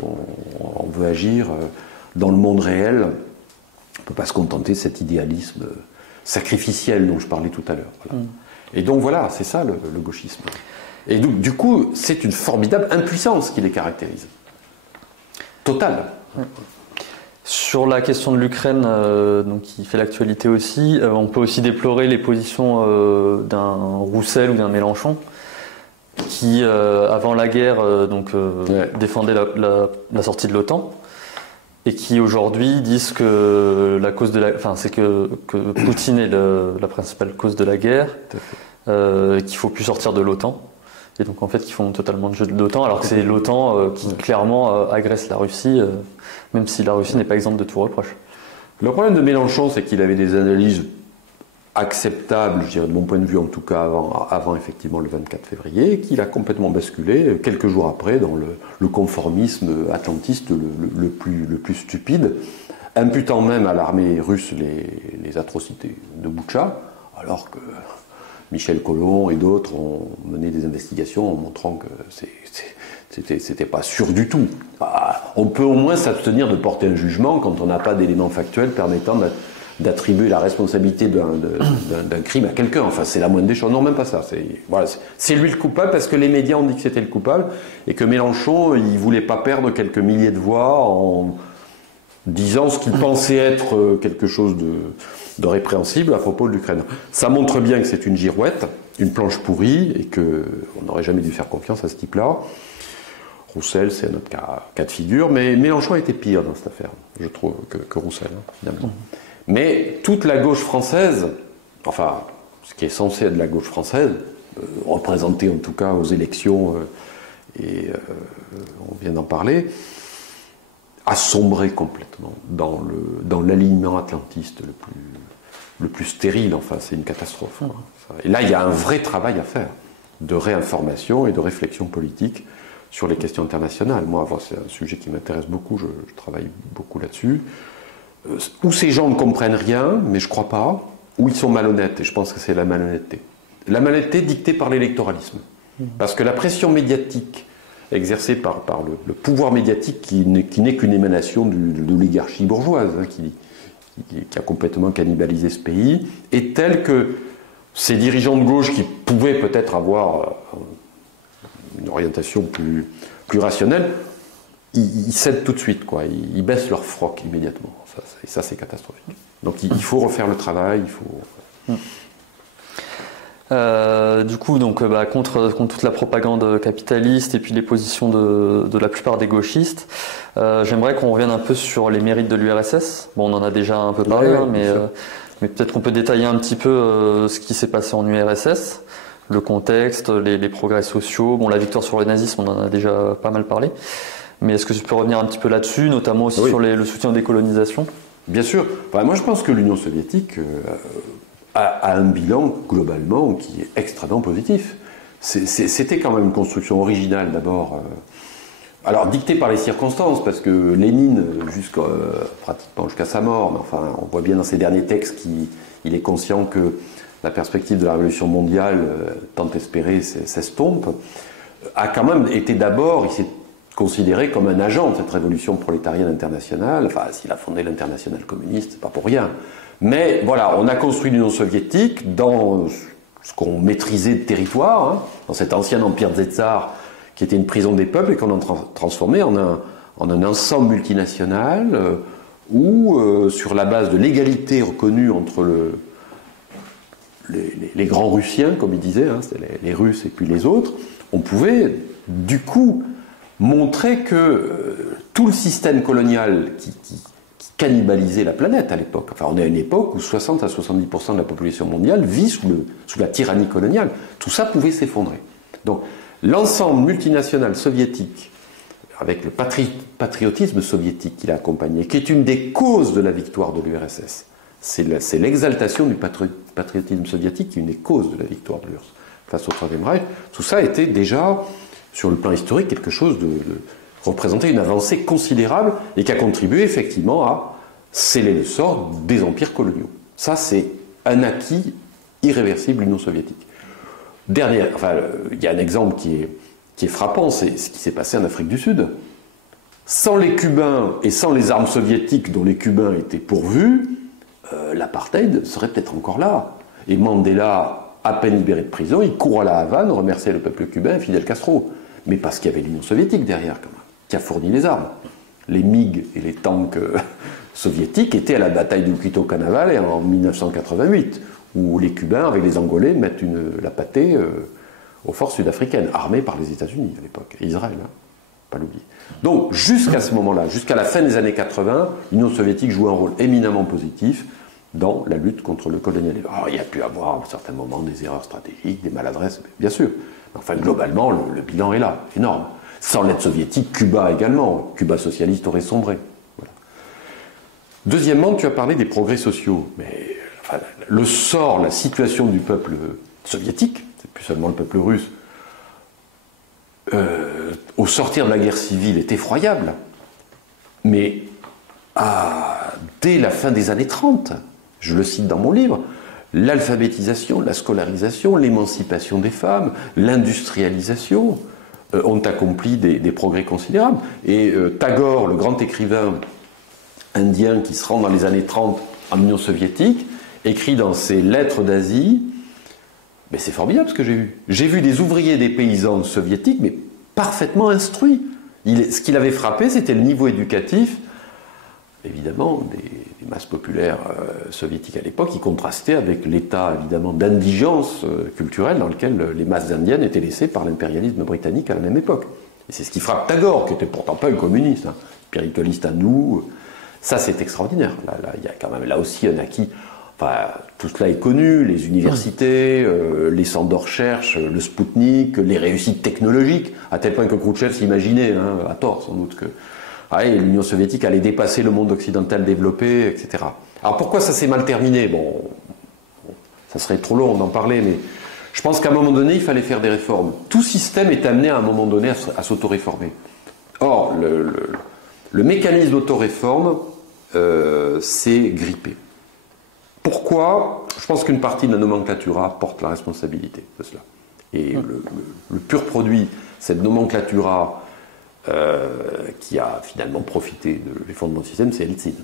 on veut agir dans le monde réel, on ne peut pas se contenter de cet idéalisme sacrificiel dont je parlais tout à l'heure. Voilà. Et donc voilà, c'est ça le gauchisme. Et donc, du coup, c'est une formidable impuissance qui les caractérise. Totale. Sur la question de l'Ukraine, donc qui fait l'actualité aussi, on peut aussi déplorer les positions d'un Roussel ou d'un Mélenchon, qui, avant la guerre, défendaient la sortie de l'OTAN, et qui aujourd'hui disent que la cause de que Poutine est la principale cause de la guerre, qu'il faut plus sortir de l'OTAN. Et donc en fait, ils font totalement le jeu de l'OTAN, alors que c'est l'OTAN qui clairement agresse la Russie, même si la Russie n'est pas exempte de tout reproche. Le problème de Mélenchon, c'est qu'il avait des analyses acceptables, je dirais de mon point de vue en tout cas, avant effectivement le 24 février, et qu'il a complètement basculé quelques jours après dans le conformisme atlantiste le plus stupide, imputant même à l'armée russe les atrocités de Boutcha, alors que Michel Collomb et d'autres ont mené des investigations en montrant que c'était pas sûr du tout. On peut au moins s'abstenir de porter un jugement quand on n'a pas d'éléments factuels permettant d'attribuer la responsabilité d'un crime à quelqu'un. Enfin, c'est la moindre des choses. Non, même pas ça. C'est lui le coupable parce que les médias ont dit que c'était le coupable et que Mélenchon, il voulait pas perdre quelques milliers de voix en disant ce qu'il pensait être quelque chose de répréhensible à propos de l'Ukraine. Ça montre bien que c'est une girouette, une planche pourrie, et qu'on n'aurait jamais dû faire confiance à ce type-là. Roussel, c'est un autre cas de figure, mais Mélenchon a été pire dans cette affaire, je trouve, que Roussel, finalement. Mais toute la gauche française, enfin, ce qui est censé être la gauche française, représentée en tout cas aux élections, on vient d'en parler, a sombré complètement dans l'alignement atlantiste le plus stérile. Enfin, c'est une catastrophe. Et là, il y a un vrai travail à faire de réinformation et de réflexion politique sur les questions internationales. Moi, c'est un sujet qui m'intéresse beaucoup, je travaille beaucoup là-dessus. Où ces gens ne comprennent rien, mais je ne crois pas, où ils sont malhonnêtes, et je pense que c'est la malhonnêteté. La malhonnêteté dictée par l'électoralisme. Parce que la pression médiatique exercée par le pouvoir médiatique qui n'est qu'une émanation de l'oligarchie bourgeoise, qui a complètement cannibalisé ce pays, est telle que ces dirigeants de gauche qui pouvaient peut-être avoir une orientation plus rationnelle, ils cèdent tout de suite, quoi. Ils baissent leur froc immédiatement. Ça, c'est catastrophique. Donc il faut refaire le travail, il faut... Du coup, donc, contre toute la propagande capitaliste et puis les positions de la plupart des gauchistes, j'aimerais qu'on revienne un peu sur les mérites de l'URSS. Bon, on en a déjà un peu parlé, mais peut-être qu'on peut détailler un petit peu ce qui s'est passé en URSS, le contexte, les progrès sociaux. Bon, la victoire sur le nazisme, on en a déjà pas mal parlé. Mais est-ce que tu peux revenir un petit peu là-dessus, notamment aussi sur le soutien aux décolonisations ? Bien sûr. Enfin, moi, je pense que l'Union soviétique a un bilan, globalement, qui est extrêmement positif. C'était quand même une construction originale, d'abord. Alors, dictée par les circonstances, parce que Lénine, pratiquement jusqu'à sa mort, mais enfin, on voit bien dans ses derniers textes qu'il est conscient que la perspective de la révolution mondiale, tant espérée, s'estompe, a quand même été d'abord, il s'est considéré comme un agent de cette révolution prolétarienne internationale. Enfin, s'il a fondé l'internationale communiste, c'est pas pour rien. Mais voilà, on a construit l'Union soviétique dans ce qu'on maîtrisait de territoire, dans cet ancien empire des tsars qui était une prison des peuples et qu'on a transformé en un ensemble multinational où, sur la base de l'égalité reconnue entre les grands Russiens, comme ils disaient, c'était les Russes et puis les autres, on pouvait du coup montrer que tout le système colonial qui cannibalisait la planète à l'époque, enfin on est à une époque où 60 à 70% de la population mondiale vit sous la tyrannie coloniale, tout ça pouvait s'effondrer. Donc l'ensemble multinational soviétique, avec le patriotisme soviétique qui l'a accompagné, qui est une des causes de la victoire de l'URSS, c'est l'exaltation du patriotisme soviétique qui est une des causes de la victoire de l'URSS face au Troisième Reich. Tout ça était déjà, sur le plan historique, quelque chose de représenter une avancée considérable et qui a contribué effectivement à sceller le sort des empires coloniaux. Ça, c'est un acquis irréversible de l'Union soviétique. Il y a un exemple qui est frappant, c'est ce qui s'est passé en Afrique du Sud. Sans les Cubains et sans les armes soviétiques dont les Cubains étaient pourvus, l'apartheid serait peut-être encore là. Et Mandela, à peine libéré de prison, il court à la Havane remercier le peuple cubain et Fidel Castro. Mais parce qu'il y avait l'Union soviétique derrière, quand même, qui a fourni les armes. Les MiG et les tanks soviétiques étaient à la bataille de Quito Canaveral en 1988, où les Cubains, avec les Angolais, mettent la pâtée aux forces sud-africaines, armées par les États-Unis à l'époque, et Israël, pas l'oublier. Donc, jusqu'à ce moment-là, jusqu'à la fin des années 80, l'Union soviétique joue un rôle éminemment positif dans la lutte contre le colonialisme. Alors, il y a pu avoir à certains moments des erreurs stratégiques, des maladresses, bien sûr. Enfin, globalement, le bilan est là, énorme. Sans l'aide soviétique, Cuba également. Cuba socialiste aurait sombré. Voilà. Deuxièmement, tu as parlé des progrès sociaux. Mais enfin, le sort, la situation du peuple soviétique, c'est plus seulement le peuple russe, au sortir de la guerre civile est effroyable. Mais dès la fin des années 30, je le cite dans mon livre, l'alphabétisation, la scolarisation, l'émancipation des femmes, l'industrialisation ont accompli des progrès considérables. Et Tagore, le grand écrivain indien qui se rend dans les années 30 en Union soviétique, écrit dans ses lettres d'Asie, mais c'est formidable ce que j'ai vu. J'ai vu des ouvriers, des paysans soviétiques, mais parfaitement instruits. Ce qui l'avait frappé, c'était le niveau éducatif, évidemment, des masses populaires soviétiques à l'époque, qui contrastait avec l'état, évidemment, d'indigence culturelle dans lequel les masses indiennes étaient laissées par l'impérialisme britannique à la même époque. Et c'est ce qui frappe Tagore, qui n'était pourtant pas un communiste, spiritualiste à nous. Ça, c'est extraordinaire. Il y a quand même là aussi un acquis. Enfin, tout cela est connu, les universités, les centres de recherche, le Spoutnik, les réussites technologiques, à tel point que Khrouchtchev s'imaginait, à tort sans doute, que l'Union soviétique allait dépasser le monde occidental développé, etc. Alors pourquoi ça s'est mal terminé ? Bon, ça serait trop long d'en parler, mais je pense qu'à un moment donné, il fallait faire des réformes. Tout système est amené à un moment donné à s'auto-réformer. Or, le mécanisme d'auto-réforme s'est grippé. Pourquoi ? Je pense qu'une partie de la nomenclatura porte la responsabilité de cela. Et le pur produit, cette nomenclatura qui a finalement profité de l'effondrement du système, c'est Eltsine.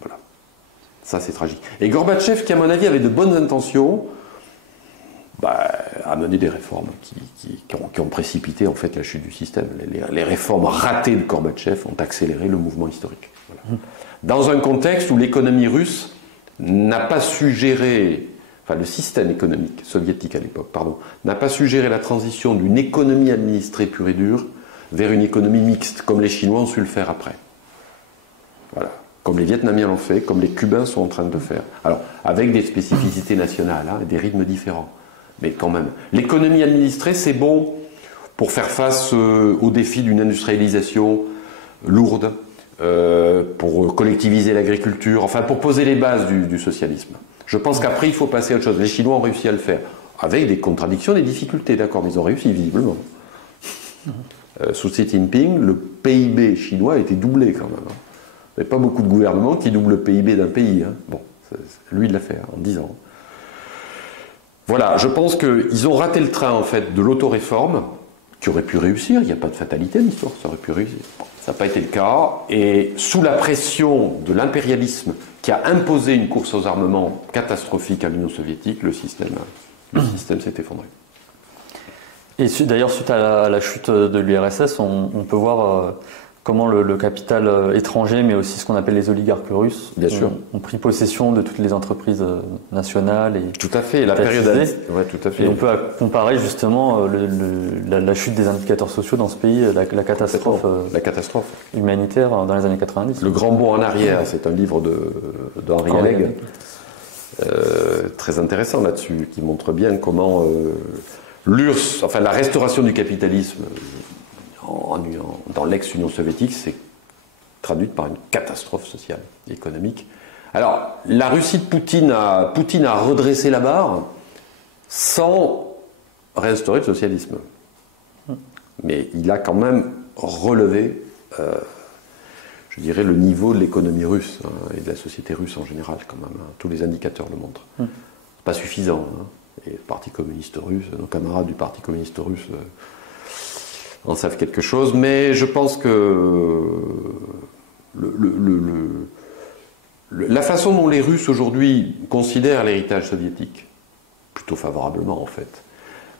Voilà. Ça, c'est tragique. Et Gorbatchev, qui à mon avis avait de bonnes intentions, a mené des réformes qui ont précipité en fait la chute du système. Les réformes ratées de Gorbatchev ont accéléré le mouvement historique. Voilà. Dans un contexte où l'économie russe n'a pas su gérer, enfin le système économique soviétique à l'époque, pardon, n'a pas suggéré la transition d'une économie administrée pure et dure vers une économie mixte, comme les Chinois ont su le faire après. Voilà. Comme les Vietnamiens l'ont fait, comme les Cubains sont en train de le faire. Alors, avec des spécificités nationales, hein, et des rythmes différents. Mais quand même. L'économie administrée, c'est bon pour faire face aux défis d'une industrialisation lourde, pour collectiviser l'agriculture, enfin pour poser les bases du socialisme. Je pense qu'après, il faut passer à autre chose. Les Chinois ont réussi à le faire, avec des contradictions, des difficultés, d'accord, mais ils ont réussi visiblement. Sous Xi Jinping, le PIB chinois a été doublé quand même. Il n'y a pas beaucoup de gouvernements qui doublent le PIB d'un pays. Hein. Bon, lui, il l'a fait en 10 ans. Voilà, je pense qu'ils ont raté le train en fait de l'autoréforme, qui aurait pu réussir. Il n'y a pas de fatalité dans l'histoire, ça aurait pu réussir. Bon, ça n'a pas été le cas. Et sous la pression de l'impérialisme qui a imposé une course aux armements catastrophique à l'Union soviétique, le système s'est effondré. Et d'ailleurs, suite à la chute de l'URSS, on peut voir comment le capital étranger, mais aussi ce qu'on appelle les oligarques russes, ont pris possession de toutes les entreprises nationales. Et tout à fait, la période. Ouais, tout à fait. Et on peut comparer justement la chute des indicateurs sociaux dans ce pays, la catastrophe humanitaire dans les années 90. Le grand bond en arrière, c'est un livre d'Henri Alleg, très intéressant là-dessus, qui montre bien comment l'URSS, enfin la restauration du capitalisme dans l'ex-Union soviétique, s'est traduite par une catastrophe sociale et économique. Alors, la Russie de Poutine a redressé la barre sans réinstaurer le socialisme. Mais il a quand même relevé, je dirais, le niveau de l'économie russe et de la société russe en général, quand même. Tous les indicateurs le montrent. Pas suffisant. Et le Parti communiste russe, nos camarades du Parti communiste russe en savent quelque chose, mais je pense que la façon dont les Russes aujourd'hui considèrent l'héritage soviétique, plutôt favorablement en fait,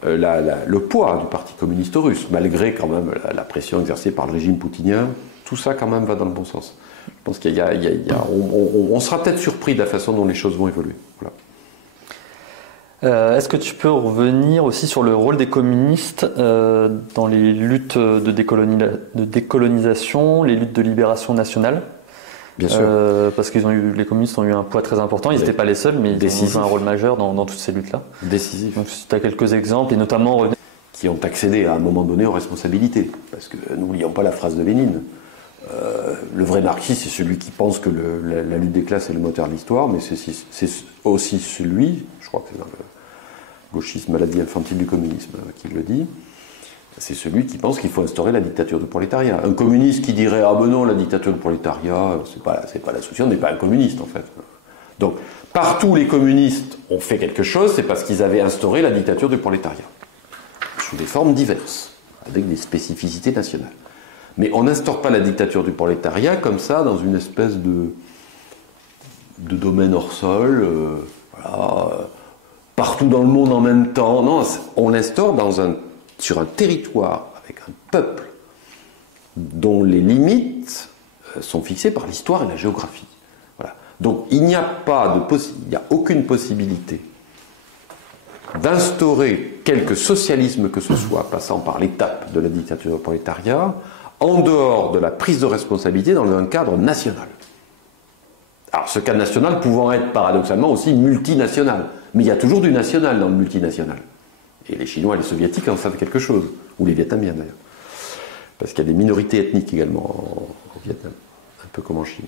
le poids du Parti communiste russe, malgré quand même la pression exercée par le régime poutinien, tout ça quand même va dans le bon sens. Je pense on sera peut-être surpris de la façon dont les choses vont évoluer. Voilà. Est-ce que tu peux revenir aussi sur le rôle des communistes dans les luttes de décolonisation, les luttes de libération nationale? Bien sûr. Parce que les communistes ont eu un poids très important, ils n'étaient pas les seuls, mais ils ont joué un rôle majeur dans toutes ces luttes-là. Décisif. Donc si tu as quelques exemples, et notamment... Qui ont accédé à un moment donné aux responsabilités. Parce que n'oublions pas la phrase de Lénine. Le vrai marxiste, c'est celui qui pense que la lutte des classes est le moteur de l'histoire, mais c'est aussi celui, je crois que c'est dans le gauchisme, maladie infantile du communisme qui le dit, c'est celui qui pense qu'il faut instaurer la dictature du prolétariat. Un communiste qui dirait « Ah ben non, la dictature du prolétariat, c'est pas la solution », n'est pas un communiste en fait. Donc, partout où les communistes ont fait quelque chose, c'est parce qu'ils avaient instauré la dictature du prolétariat, sous des formes diverses, avec des spécificités nationales. Mais on n'instaure pas la dictature du prolétariat comme ça, dans une espèce de domaine hors sol, partout dans le monde en même temps. Non, on l'instaure sur un territoire, avec un peuple, dont les limites sont fixées par l'histoire et la géographie. Voilà. Donc il n'y a aucune possibilité d'instaurer quelque socialisme que ce soit, passant par l'étape de la dictature du prolétariat, en dehors de la prise de responsabilité dans un cadre national. Alors ce cadre national pouvant être paradoxalement aussi multinational, mais il y a toujours du national dans le multinational. Et les Chinois et les Soviétiques en savent quelque chose, ou les Vietnamiens d'ailleurs, parce qu'il y a des minorités ethniques également au Vietnam, un peu comme en Chine.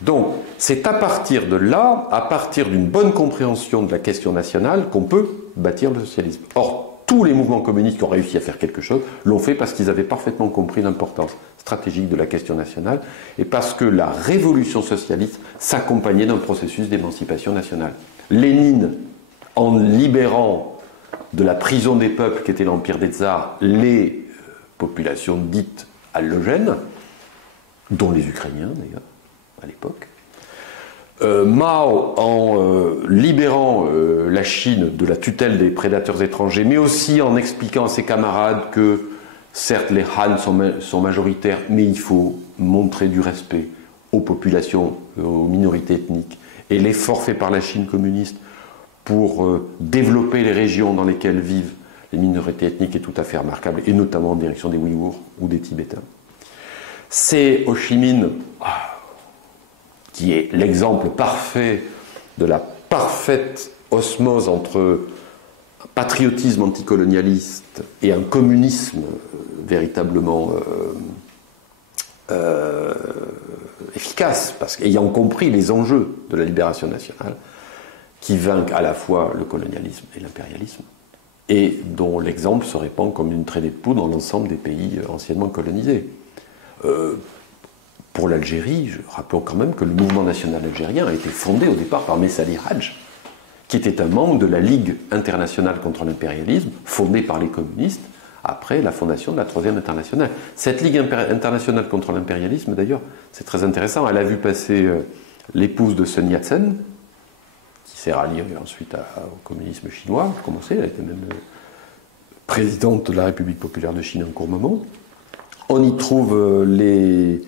Donc c'est à partir de là, à partir d'une bonne compréhension de la question nationale, qu'on peut bâtir le socialisme. Or, tous les mouvements communistes qui ont réussi à faire quelque chose l'ont fait parce qu'ils avaient parfaitement compris l'importance stratégique de la question nationale et parce que la révolution socialiste s'accompagnait d'un processus d'émancipation nationale. Lénine, en libérant de la prison des peuples qu'était l'empire des tsars les populations dites allogènes, dont les Ukrainiens d'ailleurs, à l'époque, Mao, en libérant la Chine de la tutelle des prédateurs étrangers, mais aussi en expliquant à ses camarades que, certes, les Han sont majoritaires, mais il faut montrer du respect aux populations, aux minorités ethniques. Et l'effort fait par la Chine communiste pour développer les régions dans lesquelles vivent les minorités ethniques est tout à fait remarquable, et notamment en direction des Ouïghours ou des Tibétains. C'est Ho Chi Minh qui est l'exemple parfait de la parfaite osmose entre un patriotisme anticolonialiste et un communisme véritablement efficace, parce qu'ayant compris les enjeux de la libération nationale, qui vainquent à la fois le colonialisme et l'impérialisme, et dont l'exemple se répand comme une traînée de poudre dans l'ensemble des pays anciennement colonisés. Pour l'Algérie, rappelons quand même que le mouvement national algérien a été fondé au départ par Messali Hadj, qui était un membre de la Ligue internationale contre l'impérialisme, fondée par les communistes, après la fondation de la Troisième Internationale. Cette Ligue internationale contre l'impérialisme, d'ailleurs, c'est très intéressant, elle a vu passer l'épouse de Sun Yat-sen, qui s'est ralliée ensuite au communisme chinois, elle a été même présidente de la République populaire de Chine un court moment. On y trouve les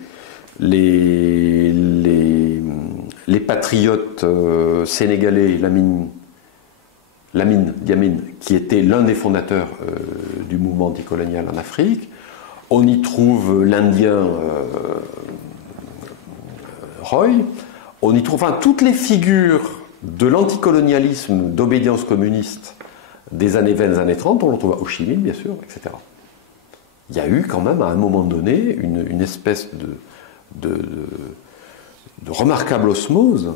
patriotes sénégalais, Lamine Diamine, qui était l'un des fondateurs du mouvement anticolonial en Afrique. On y trouve l'Indien Roy. On y trouve toutes les figures de l'anticolonialisme d'obédience communiste des années 20, années 30. On le trouve à Ho Chi Minh, bien sûr, etc. Il y a eu quand même, à un moment donné, une espèce de remarquable osmose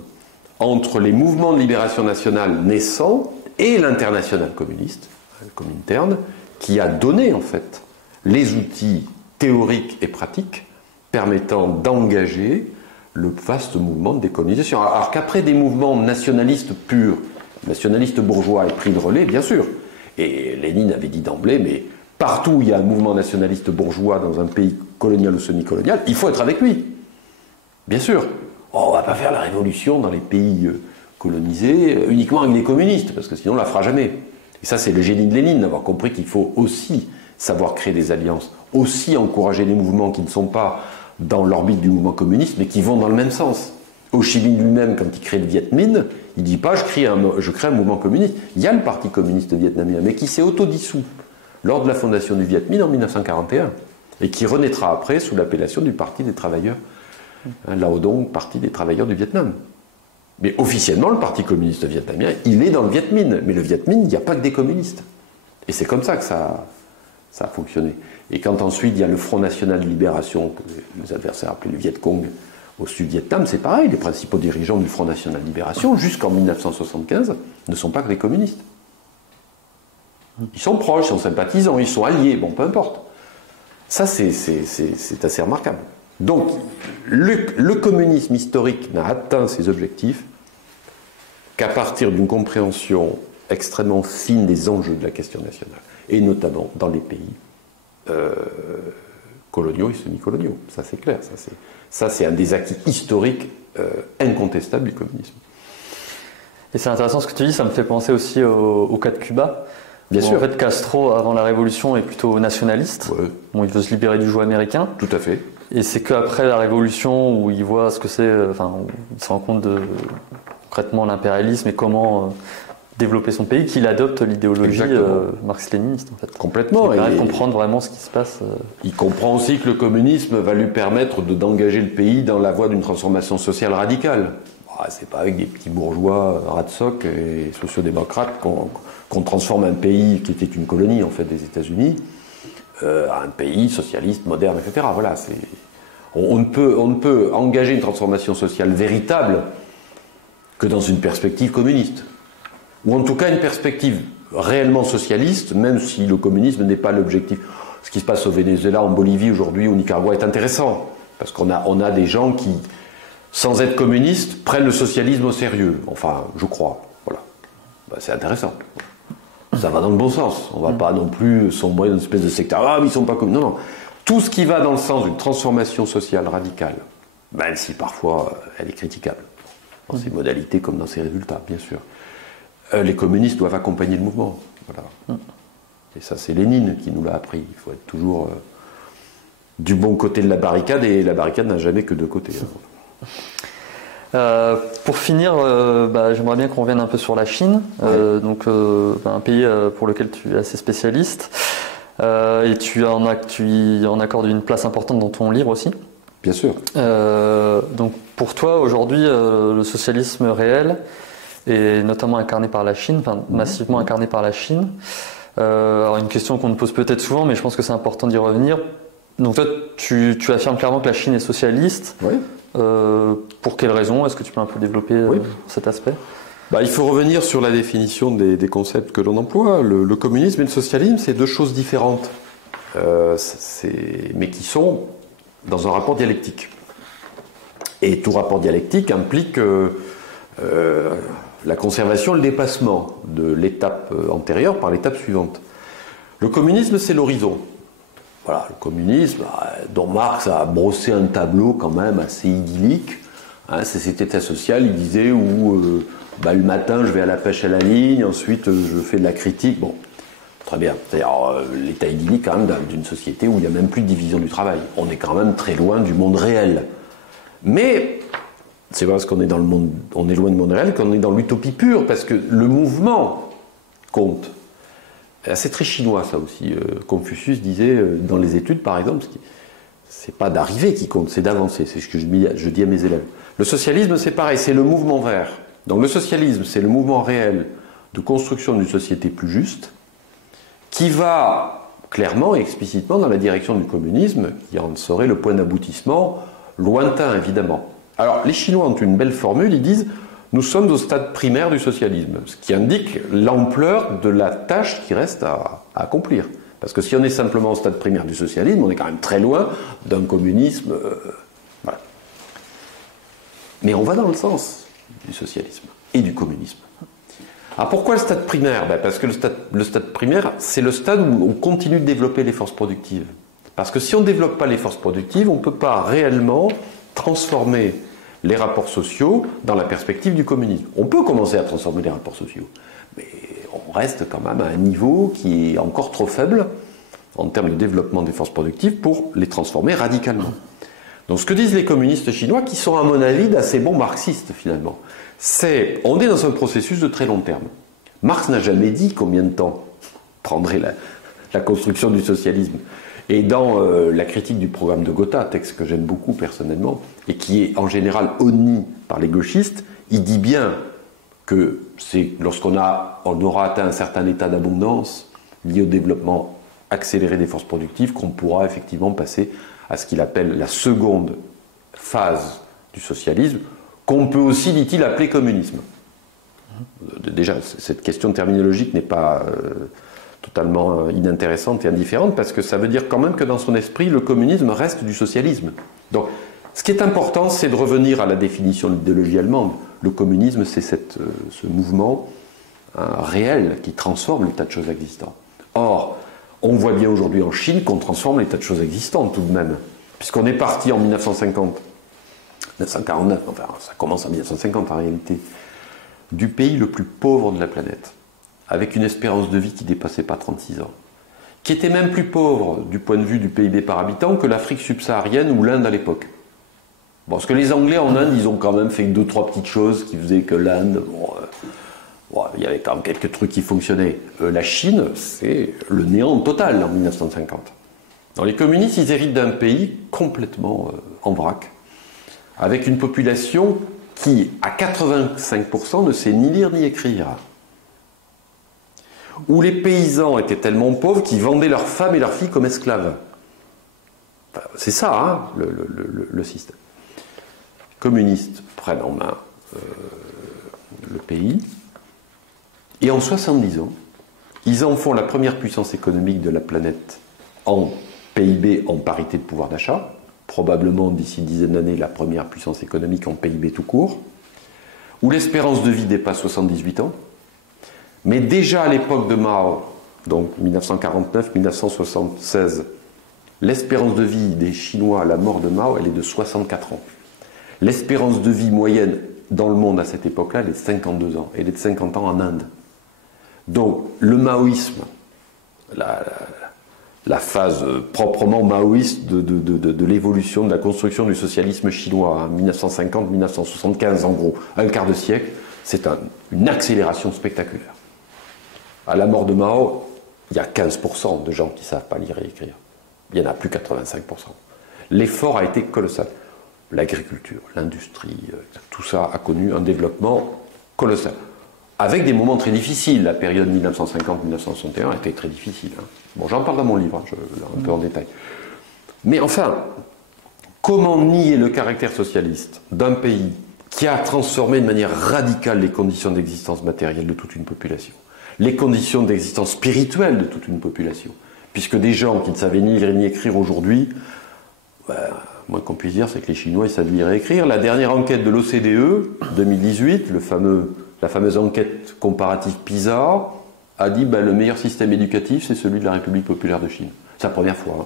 entre les mouvements de libération nationale naissants et l'international communiste, le Comintern, qui a donné en fait les outils théoriques et pratiques permettant d'engager le vaste mouvement de décolonisation. Alors qu'après des mouvements nationalistes purs, nationalistes bourgeois aient pris le relais, bien sûr, et Lénine avait dit d'emblée, mais partout où il y a un mouvement nationaliste bourgeois dans un pays colonial ou semi-colonial, il faut être avec lui. Bien sûr. On ne va pas faire la révolution dans les pays colonisés uniquement avec des communistes, parce que sinon on ne la fera jamais. Et ça, c'est le génie de Lénine, d'avoir compris qu'il faut aussi savoir créer des alliances, aussi encourager des mouvements qui ne sont pas dans l'orbite du mouvement communiste, mais qui vont dans le même sens. Ho Chi Minh lui-même, quand il crée le Viet Minh, il ne dit pas je crée un mouvement communiste. Il y a le Parti communiste vietnamien, mais qui s'est autodissous lors de la fondation du Viet Minh en 1941, et qui renaîtra après sous l'appellation du Parti des travailleurs, Lao Dong, Parti des travailleurs du Vietnam. Mais officiellement, le Parti communiste vietnamien, il est dans le Viet Minh, mais le Viet Minh, il n'y a pas que des communistes. Et c'est comme ça que ça a fonctionné. Et quand ensuite il y a le Front National de Libération, que les adversaires appelaient le Viet Cong, au Sud-Vietnam, c'est pareil, les principaux dirigeants du Front National de Libération, jusqu'en 1975, ne sont pas que des communistes. Ils sont proches, ils sont sympathisants, ils sont alliés, bon, peu importe. Ça, c'est assez remarquable. Donc, le communisme historique n'a atteint ses objectifs qu'à partir d'une compréhension extrêmement fine des enjeux de la question nationale, et notamment dans les pays coloniaux et semi-coloniaux. Ça, c'est clair. Ça, c'est un des acquis historiques incontestables du communisme. Et c'est intéressant ce que tu dis, ça me fait penser aussi au cas de Cuba. Bien sûr. En fait, Castro, avant la Révolution, est plutôt nationaliste. Ouais. Bon, il veut se libérer du joug américain. Tout à fait. Et c'est qu'après la Révolution, où il voit ce que c'est, où il se rend compte de concrètement l'impérialisme et comment développer son pays, qu'il adopte l'idéologie marxiste-léniniste, en fait. Complètement. Il permet de comprendre vraiment ce qui se passe. Il comprend aussi que le communisme va lui permettre d'engager le pays dans la voie d'une transformation sociale radicale. C'est pas avec des petits bourgeois radsoc et sociodémocrates qu'on transforme un pays qui était une colonie en fait des États-Unis à un pays socialiste, moderne, etc. Voilà, on ne peut engager une transformation sociale véritable que dans une perspective communiste. Ou en tout cas une perspective réellement socialiste, même si le communisme n'est pas l'objectif. Ce qui se passe au Venezuela, en Bolivie aujourd'hui, au Nicaragua est intéressant, parce qu'on a des gens qui, sans être communistes, prennent le socialisme au sérieux. Enfin, je crois. Voilà. C'est intéressant. Ça va dans le bon sens. On ne va pas non plus sombrer dans une espèce de secteur. Ah, mais ils ne sont pas communistes. Non, non. Tout ce qui va dans le sens d'une transformation sociale radicale, même si parfois elle est critiquable, dans ses modalités comme dans ses résultats, bien sûr, les communistes doivent accompagner le mouvement. Voilà. Et ça, c'est Lénine qui nous l'a appris. Il faut être toujours du bon côté de la barricade, et la barricade n'a jamais que deux côtés. Pour finir, j'aimerais bien qu'on revienne un peu sur la Chine, un pays pour lequel tu es assez spécialiste, et tu y en accordes une place importante dans ton livre aussi. Bien sûr. Donc pour toi, aujourd'hui, le socialisme réel est notamment incarné par la Chine, massivement incarné par la Chine. Alors une question qu'on te pose peut-être souvent, mais je pense que c'est important d'y revenir. Donc toi, tu affirmes clairement que la Chine est socialiste. Oui. Pour quelles raisons? Est-ce que tu peux un peu développer cet aspect? Il faut revenir sur la définition des concepts que l'on emploie. Le communisme et le socialisme, c'est deux choses différentes, mais qui sont dans un rapport dialectique. Et tout rapport dialectique implique la conservation et le dépassement de l'étape antérieure par l'étape suivante. Le communisme, c'est l'horizon. Voilà, le communisme, dont Marx a brossé un tableau quand même assez idyllique. C'est cet état social, il disait, où le matin je vais à la pêche à la ligne, ensuite je fais de la critique. Bon, très bien. C'est-à-dire l'état idyllique quand même d'une société où il n'y a même plus de division du travail. On est quand même très loin du monde réel. Mais c'est parce qu'on est dans le monde, on est loin du monde réel, qu'on est dans l'utopie pure, parce que le mouvement compte. C'est très chinois ça aussi. Confucius disait dans les études par exemple, c'est pas d'arriver qui compte, c'est d'avancer. C'est ce que je dis à mes élèves. Le socialisme c'est pareil, c'est le mouvement vers. Donc le socialisme c'est le mouvement réel de construction d'une société plus juste, qui va clairement et explicitement dans la direction du communisme, qui en serait le point d'aboutissement lointain évidemment. Alors les Chinois ont une belle formule, ils disent nous sommes au stade primaire du socialisme, ce qui indique l'ampleur de la tâche qui reste à accomplir. Parce que si on est simplement au stade primaire du socialisme, on est quand même très loin d'un communisme. Voilà. Mais on va dans le sens du socialisme et du communisme. Alors pourquoi le stade primaire? Parce que le stade primaire, c'est le stade où on continue de développer les forces productives. Parce que si on ne développe pas les forces productives, on ne peut pas réellement transformer les rapports sociaux dans la perspective du communisme. On peut commencer à transformer les rapports sociaux, mais on reste quand même à un niveau qui est encore trop faible en termes de développement des forces productives pour les transformer radicalement. Donc ce que disent les communistes chinois, qui sont à mon avis d'assez bons marxistes finalement, c'est on est dans un processus de très long terme. Marx n'a jamais dit combien de temps prendrait la construction du socialisme. Et dans la critique du programme de Gotha, texte que j'aime beaucoup personnellement, et qui est en général honni par les gauchistes, il dit bien que c'est lorsqu'on aura atteint un certain état d'abondance lié au développement accéléré des forces productives qu'on pourra effectivement passer à ce qu'il appelle la seconde phase du socialisme, qu'on peut aussi, dit-il, appeler communisme. Déjà, cette question terminologique n'est pas totalement inintéressante et indifférente, parce que ça veut dire quand même que dans son esprit, le communisme reste du socialisme. Donc, ce qui est important, c'est de revenir à la définition de l'idéologie allemande. Le communisme, c'est ce mouvement réel qui transforme les tas de choses existantes. Or, on voit bien aujourd'hui en Chine qu'on transforme les tas de choses existantes tout de même, puisqu'on est parti en 1950, 1949, enfin ça commence en 1950 en réalité, du pays le plus pauvre de la planète, avec une espérance de vie qui ne dépassait pas 36 ans, qui était même plus pauvre du point de vue du PIB par habitant que l'Afrique subsaharienne ou l'Inde à l'époque. Bon, parce que les Anglais en Inde, ils ont quand même fait 2-3 petites choses qui faisaient que l'Inde, il y avait quand même quelques trucs qui fonctionnaient. La Chine, c'est le néant total en 1950. Donc les communistes, ils héritent d'un pays complètement en vrac, avec une population qui, à 85%, ne sait ni lire ni écrire. Où les paysans étaient tellement pauvres qu'ils vendaient leurs femmes et leurs filles comme esclaves. Enfin, c'est ça, hein, le système. Les communistes prennent en main le pays, et en 70 ans, ils en font la première puissance économique de la planète en PIB, en parité de pouvoir d'achat, probablement d'ici une dizaine d'années la première puissance économique en PIB tout court, où l'espérance de vie dépasse 78 ans, mais déjà à l'époque de Mao, donc 1949-1976, l'espérance de vie des Chinois à la mort de Mao, elle est de 64 ans. L'espérance de vie moyenne dans le monde à cette époque-là, elle est de 52 ans. Elle est de 50 ans en Inde. Donc le maoïsme, la la phase proprement maoïste de l'évolution, de la construction du socialisme chinois, 1950-1975 en gros, un quart de siècle, c'est une accélération spectaculaire. À la mort de Mao, il y a 15% de gens qui ne savent pas lire et écrire. Il n'y en a plus 85%. L'effort a été colossal. L'agriculture, l'industrie, tout ça a connu un développement colossal. Avec des moments très difficiles. La période 1950-1961 a été très difficile. Hein. Bon, j'en parle dans mon livre, un peu en détail. Mais enfin, comment nier le caractère socialiste d'un pays qui a transformé de manière radicale les conditions d'existence matérielle de toute une population, les conditions d'existence spirituelle de toute une population, puisque des gens qui ne savaient ni lire ni écrire aujourd'hui, moins qu'on puisse dire, c'est que les Chinois ils savent lire et écrire. La dernière enquête de l'OCDE, 2018, la fameuse enquête comparative PISA, a dit le meilleur système éducatif, c'est celui de la République populaire de Chine. C'est la première fois. Hein.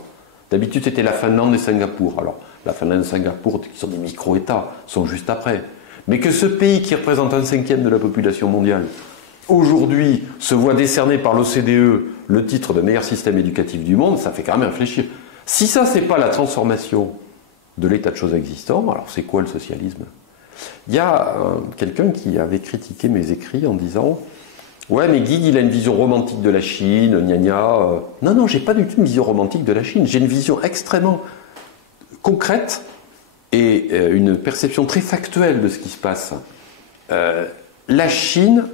D'habitude, c'était la Finlande et Singapour. Alors, la Finlande et Singapour, qui sont des micro-États, sont juste après. Mais que ce pays qui représente 1/5 de la population mondiale, aujourd'hui, se voit décerner par l'OCDE le titre de meilleur système éducatif du monde, ça fait quand même réfléchir. Si ça, c'est pas la transformation de l'état de choses existant, alors c'est quoi le socialisme ? Il y a quelqu'un qui avait critiqué mes écrits en disant « Ouais, mais Guy, il a une vision romantique de la Chine, gna gna. » Non, j'ai pas du tout une vision romantique de la Chine. J'ai une vision extrêmement concrète et une perception très factuelle de ce qui se passe. La Chine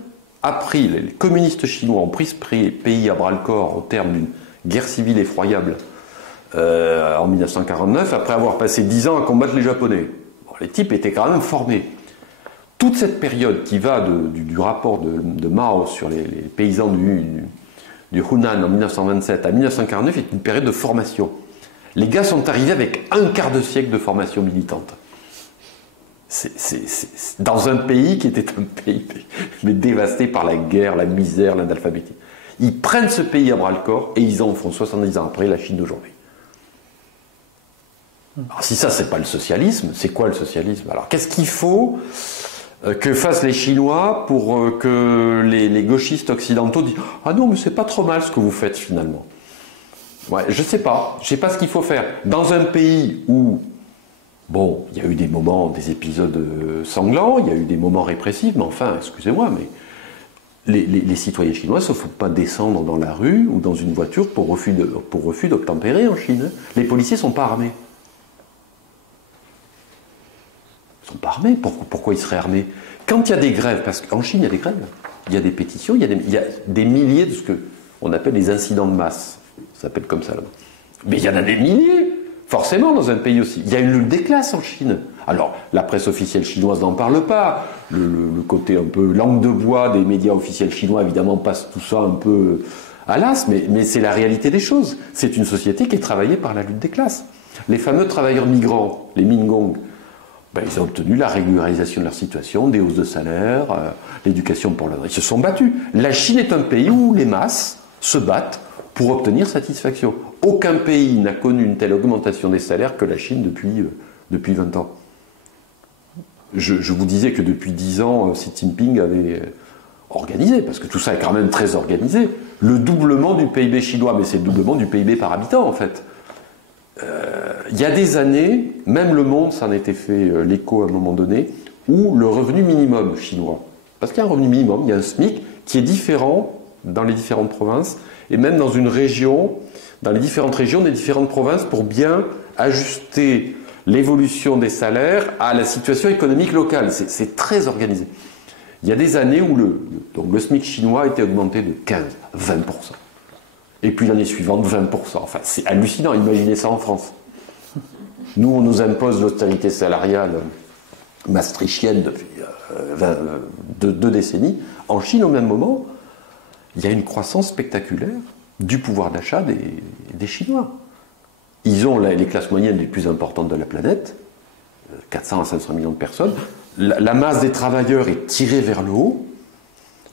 a pris, les communistes chinois ont pris ce pays à bras-le-corps au terme d'une guerre civile effroyable en 1949, après avoir passé 10 ans à combattre les Japonais. Bon, les types étaient quand même formés. Toute cette période qui va du rapport de Mao sur les paysans du Hunan en 1927 à 1949 est une période de formation. Les gars sont arrivés avec un quart de siècle de formation militante. C'est dans un pays qui était un pays mais dévasté par la guerre, la misère, l'analphabétisme. Ils prennent ce pays à bras-le-corps et ils en font 70 ans après la Chine d'aujourd'hui. Alors si ça, c'est pas le socialisme, c'est quoi le socialisme? Alors qu'est-ce qu'il faut que fassent les Chinois pour que les gauchistes occidentaux disent « Ah non, mais c'est pas trop mal ce que vous faites finalement ». Ouais, je sais pas ce qu'il faut faire. Dans un pays où, bon, il y a eu des moments, des épisodes sanglants, il y a eu des moments répressifs, mais enfin, excusez-moi, mais les citoyens chinois ne se font pas descendre dans la rue ou dans une voiture pour refus d'obtempérer en Chine. Les policiers ne sont pas armés. Ils ne sont pas armés. Pourquoi ils seraient armés? Quand il y a des grèves, parce qu'en Chine, il y a des grèves, il y a des pétitions, il y a des milliers de ce qu'on appelle les incidents de masse. Ça s'appelle comme ça là-bas. Mais il y en a des milliers, forcément, dans un pays aussi. Il y a une lutte des classes en Chine. Alors, la presse officielle chinoise n'en parle pas. Le côté un peu langue de bois des médias officiels chinois, évidemment, passe tout ça un peu à l'as, mais c'est la réalité des choses. C'est une société qui est travaillée par la lutte des classes. Les fameux travailleurs migrants, les Minhong, ils ont obtenu la régularisation de leur situation, des hausses de salaire, l'éducation pour leur... Ils se sont battus. La Chine est un pays où les masses se battent pour obtenir satisfaction. Aucun pays n'a connu une telle augmentation des salaires que la Chine depuis 20 ans. Je vous disais que depuis 10 ans, Xi Jinping avait organisé, parce que tout ça est quand même très organisé, le doublement du PIB chinois, mais c'est le doublement du PIB par habitant en fait. Il y a des années, même Le Monde s'en était fait l'écho à un moment donné, où le revenu minimum chinois, parce qu'il y a un revenu minimum, il y a un SMIC qui est différent dans les différentes provinces, et même dans une région, dans les différentes régions des différentes provinces, pour bien ajuster l'évolution des salaires à la situation économique locale. C'est très organisé. Il y a des années où donc le SMIC chinois a été augmenté de 15, 20%. Et puis l'année suivante, 20%. Enfin, c'est hallucinant, imaginez ça en France. Nous, on nous impose l'austérité salariale maastrichtienne depuis 2 décennies. En Chine, au même moment, il y a une croissance spectaculaire du pouvoir d'achat des Chinois. Ils ont les classes moyennes les plus importantes de la planète, 400 à 500 millions de personnes. La masse des travailleurs est tirée vers le haut.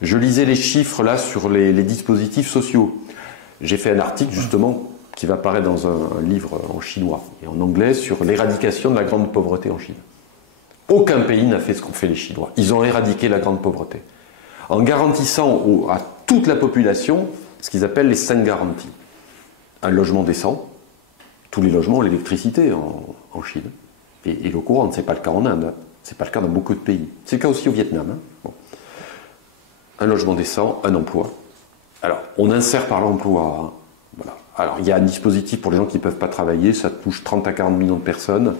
Je lisais les chiffres là sur les dispositifs sociaux. J'ai fait un article justement qui va apparaître dans un livre en chinois et en anglais sur l'éradication de la grande pauvreté en Chine. Aucun pays n'a fait ce qu'ont fait les Chinois. Ils ont éradiqué la grande pauvreté en garantissant à toute la population ce qu'ils appellent les 5 garanties. un logement décent. Tous les logements ont l'électricité en Chine. Et l'eau courante, ce n'est pas le cas en Inde. C'est pas le cas dans beaucoup de pays. C'est le cas aussi au Vietnam. Hein. Bon. Un logement décent, un emploi. Alors, on insère par l'emploi. Hein. Voilà. Alors, il y a un dispositif pour les gens qui ne peuvent pas travailler. Ça touche 30 à 40 millions de personnes. Une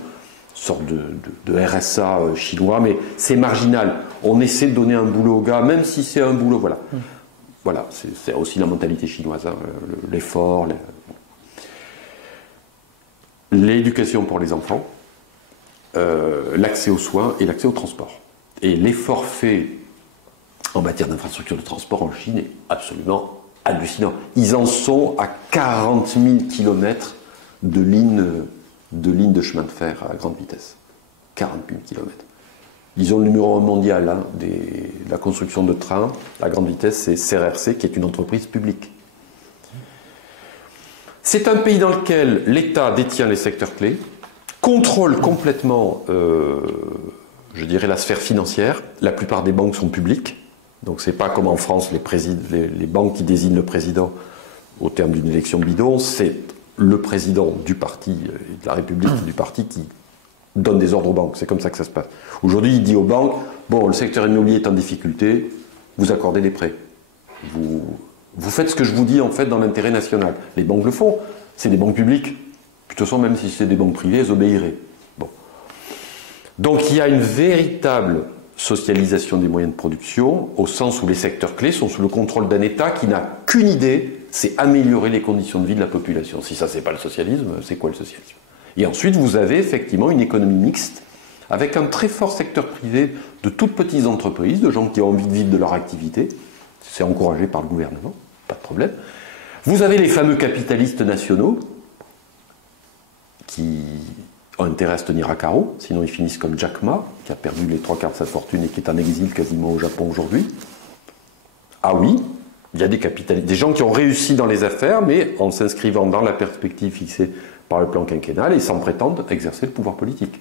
sorte de RSA chinois, mais c'est marginal. On essaie de donner un boulot aux gars, même si c'est un boulot. Voilà. Voilà, c'est aussi la mentalité chinoise. Hein. L'effort. L'éducation pour les enfants. L'accès aux soins et l'accès au transport. Et l'effort fait en matière d'infrastructure de transport en Chine est absolument hallucinant. Ils en sont à 40 000 km de lignes de chemin de fer à grande vitesse. 40 000 km. Ils ont le numéro 1 mondial hein, de la construction de trains à grande vitesse, c'est CRRC, qui est une entreprise publique. C'est un pays dans lequel l'État détient les secteurs clés, contrôle complètement, je dirais, la sphère financière. La plupart des banques sont publiques. Donc c'est pas comme en France, les banques qui désignent le président au terme d'une élection bidon. C'est le président du parti, de la République, du parti qui donne des ordres aux banques. C'est comme ça que ça se passe. Aujourd'hui, il dit aux banques, bon, le secteur immobilier est en difficulté, vous accordez des prêts. Vous faites ce que je vous dis en fait dans l'intérêt national. Les banques le font. C'est des banques publiques. De toute façon, même si c'est des banques privées, elles obéiraient. Bon. Donc il y a une véritable socialisation des moyens de production, au sens où les secteurs clés sont sous le contrôle d'un État qui n'a qu'une idée, c'est améliorer les conditions de vie de la population. Si ça, c'est pas le socialisme, c'est quoi le socialisme? Et ensuite, vous avez effectivement une économie mixte, avec un très fort secteur privé de toutes petites entreprises, de gens qui ont envie de vivre de leur activité. C'est encouragé par le gouvernement, pas de problème. Vous avez les fameux capitalistes nationaux, qui ont intérêt à se tenir à carreau, sinon ils finissent comme Jack Ma, qui a perdu les 3/4 de sa fortune et qui est en exil quasiment au Japon aujourd'hui. Ah oui, il y a des capitalistes, des gens qui ont réussi dans les affaires, mais en s'inscrivant dans la perspective fixée par le plan quinquennal et sans prétendre exercer le pouvoir politique.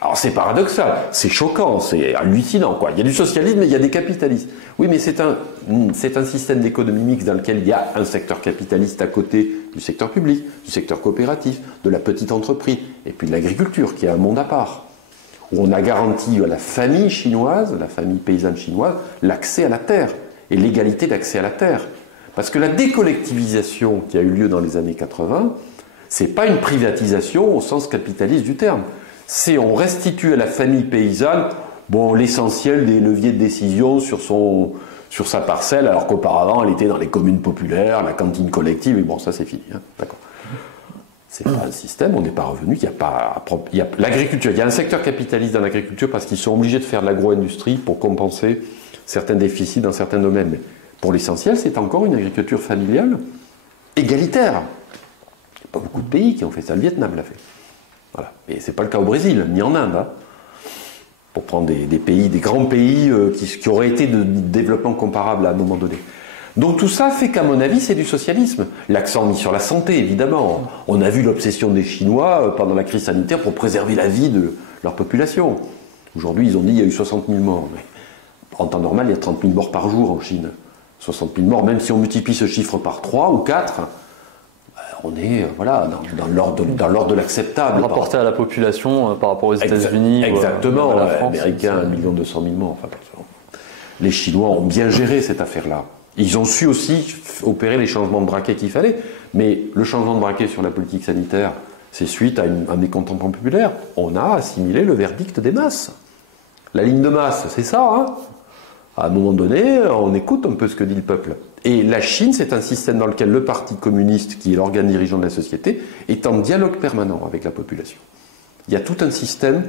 Alors c'est paradoxal, c'est choquant, c'est hallucinant, quoi. Il y a du socialisme et il y a des capitalistes. Oui, mais c'est un système d'économie mixte dans lequel il y a un secteur capitaliste à côté du secteur public, du secteur coopératif, de la petite entreprise, et puis de l'agriculture, qui est un monde à part, où on a garanti à la famille chinoise, la famille paysanne chinoise, l'accès à la terre, et l'égalité d'accès à la terre. Parce que la décollectivisation qui a eu lieu dans les années 80, c'est pas une privatisation au sens capitaliste du terme. C'est on restitue à la famille paysanne l'essentiel des leviers de décision sur sa parcelle, alors qu'auparavant elle était dans les communes populaires, la cantine collective, et bon, ça c'est fini. Hein, d'accord. C'est pas un système, on n'est pas revenu, il y a l'agriculture, il y a un secteur capitaliste dans l'agriculture parce qu'ils sont obligés de faire de l'agro-industrie pour compenser certains déficits dans certains domaines. Mais pour l'essentiel, c'est encore une agriculture familiale égalitaire. Il n'y a pas beaucoup de pays qui ont fait ça, le Vietnam l'a fait. Voilà. Et ce n'est pas le cas au Brésil, ni en Inde. Hein. Pour prendre des pays, des grands pays qui auraient été de développement comparable à un moment donné. Donc tout ça fait qu'à mon avis, c'est du socialisme. L'accent mis sur la santé, évidemment. On a vu l'obsession des Chinois pendant la crise sanitaire pour préserver la vie de leur population. Aujourd'hui, ils ont dit qu'il y a eu 60 000 morts. Mais en temps normal, il y a 30 000 morts par jour en Chine. 60 000 morts, même si on multiplie ce chiffre par 3 ou 4... on est dans l'ordre de l'acceptable. Rapporté à la population par rapport aux États-Unis. Exactement, ou à la France, Américains, 1 200 000 morts. Enfin, les Chinois ont bien géré cette affaire-là. Ils ont su aussi opérer les changements de braquet qu'il fallait. Mais le changement de braquet sur la politique sanitaire, c'est suite à un mécontentement populaire. On a assimilé le verdict des masses. La ligne de masse, c'est ça. Hein, à un moment donné, on écoute un peu ce que dit le peuple. Et la Chine, c'est un système dans lequel le Parti communiste, qui est l'organe dirigeant de la société, est en dialogue permanent avec la population. Il y a tout un système,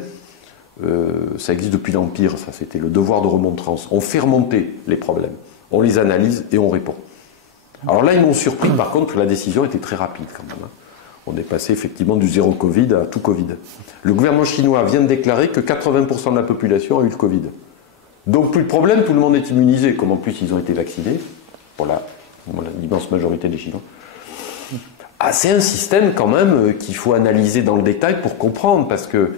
ça existe depuis l'Empire, ça c'était le devoir de remontrance. On fait remonter les problèmes, on les analyse et on répond. Alors là, ils m'ont surpris par contre que la décision était très rapide quand même. Hein. On est passé effectivement du zéro Covid à tout Covid. Le gouvernement chinois vient de déclarer que 80% de la population a eu le Covid. Donc plus de problème, tout le monde est immunisé, comme en plus ils ont été vaccinés. Pour l'immense majorité des Chinois. Ah, c'est un système quand même qu'il faut analyser dans le détail pour comprendre, parce que,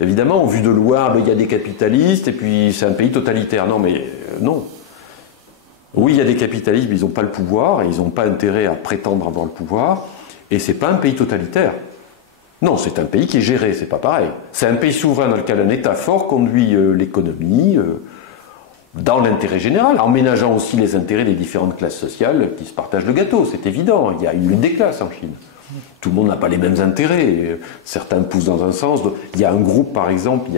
évidemment, au vu de loin, il y a des capitalistes, et puis c'est un pays totalitaire. Non, mais non. Oui, il y a des capitalistes, mais ils n'ont pas le pouvoir, et ils n'ont pas intérêt à prétendre avoir le pouvoir. Et c'est pas un pays totalitaire. Non, c'est un pays qui est géré, c'est pas pareil. C'est un pays souverain dans lequel un État fort conduit l'économie dans l'intérêt général, en ménageant aussi les intérêts des différentes classes sociales qui se partagent le gâteau, c'est évident. Il y a une lutte des classes en Chine. Tout le monde n'a pas les mêmes intérêts. Certains poussent dans un sens. Il y a un groupe, par exemple,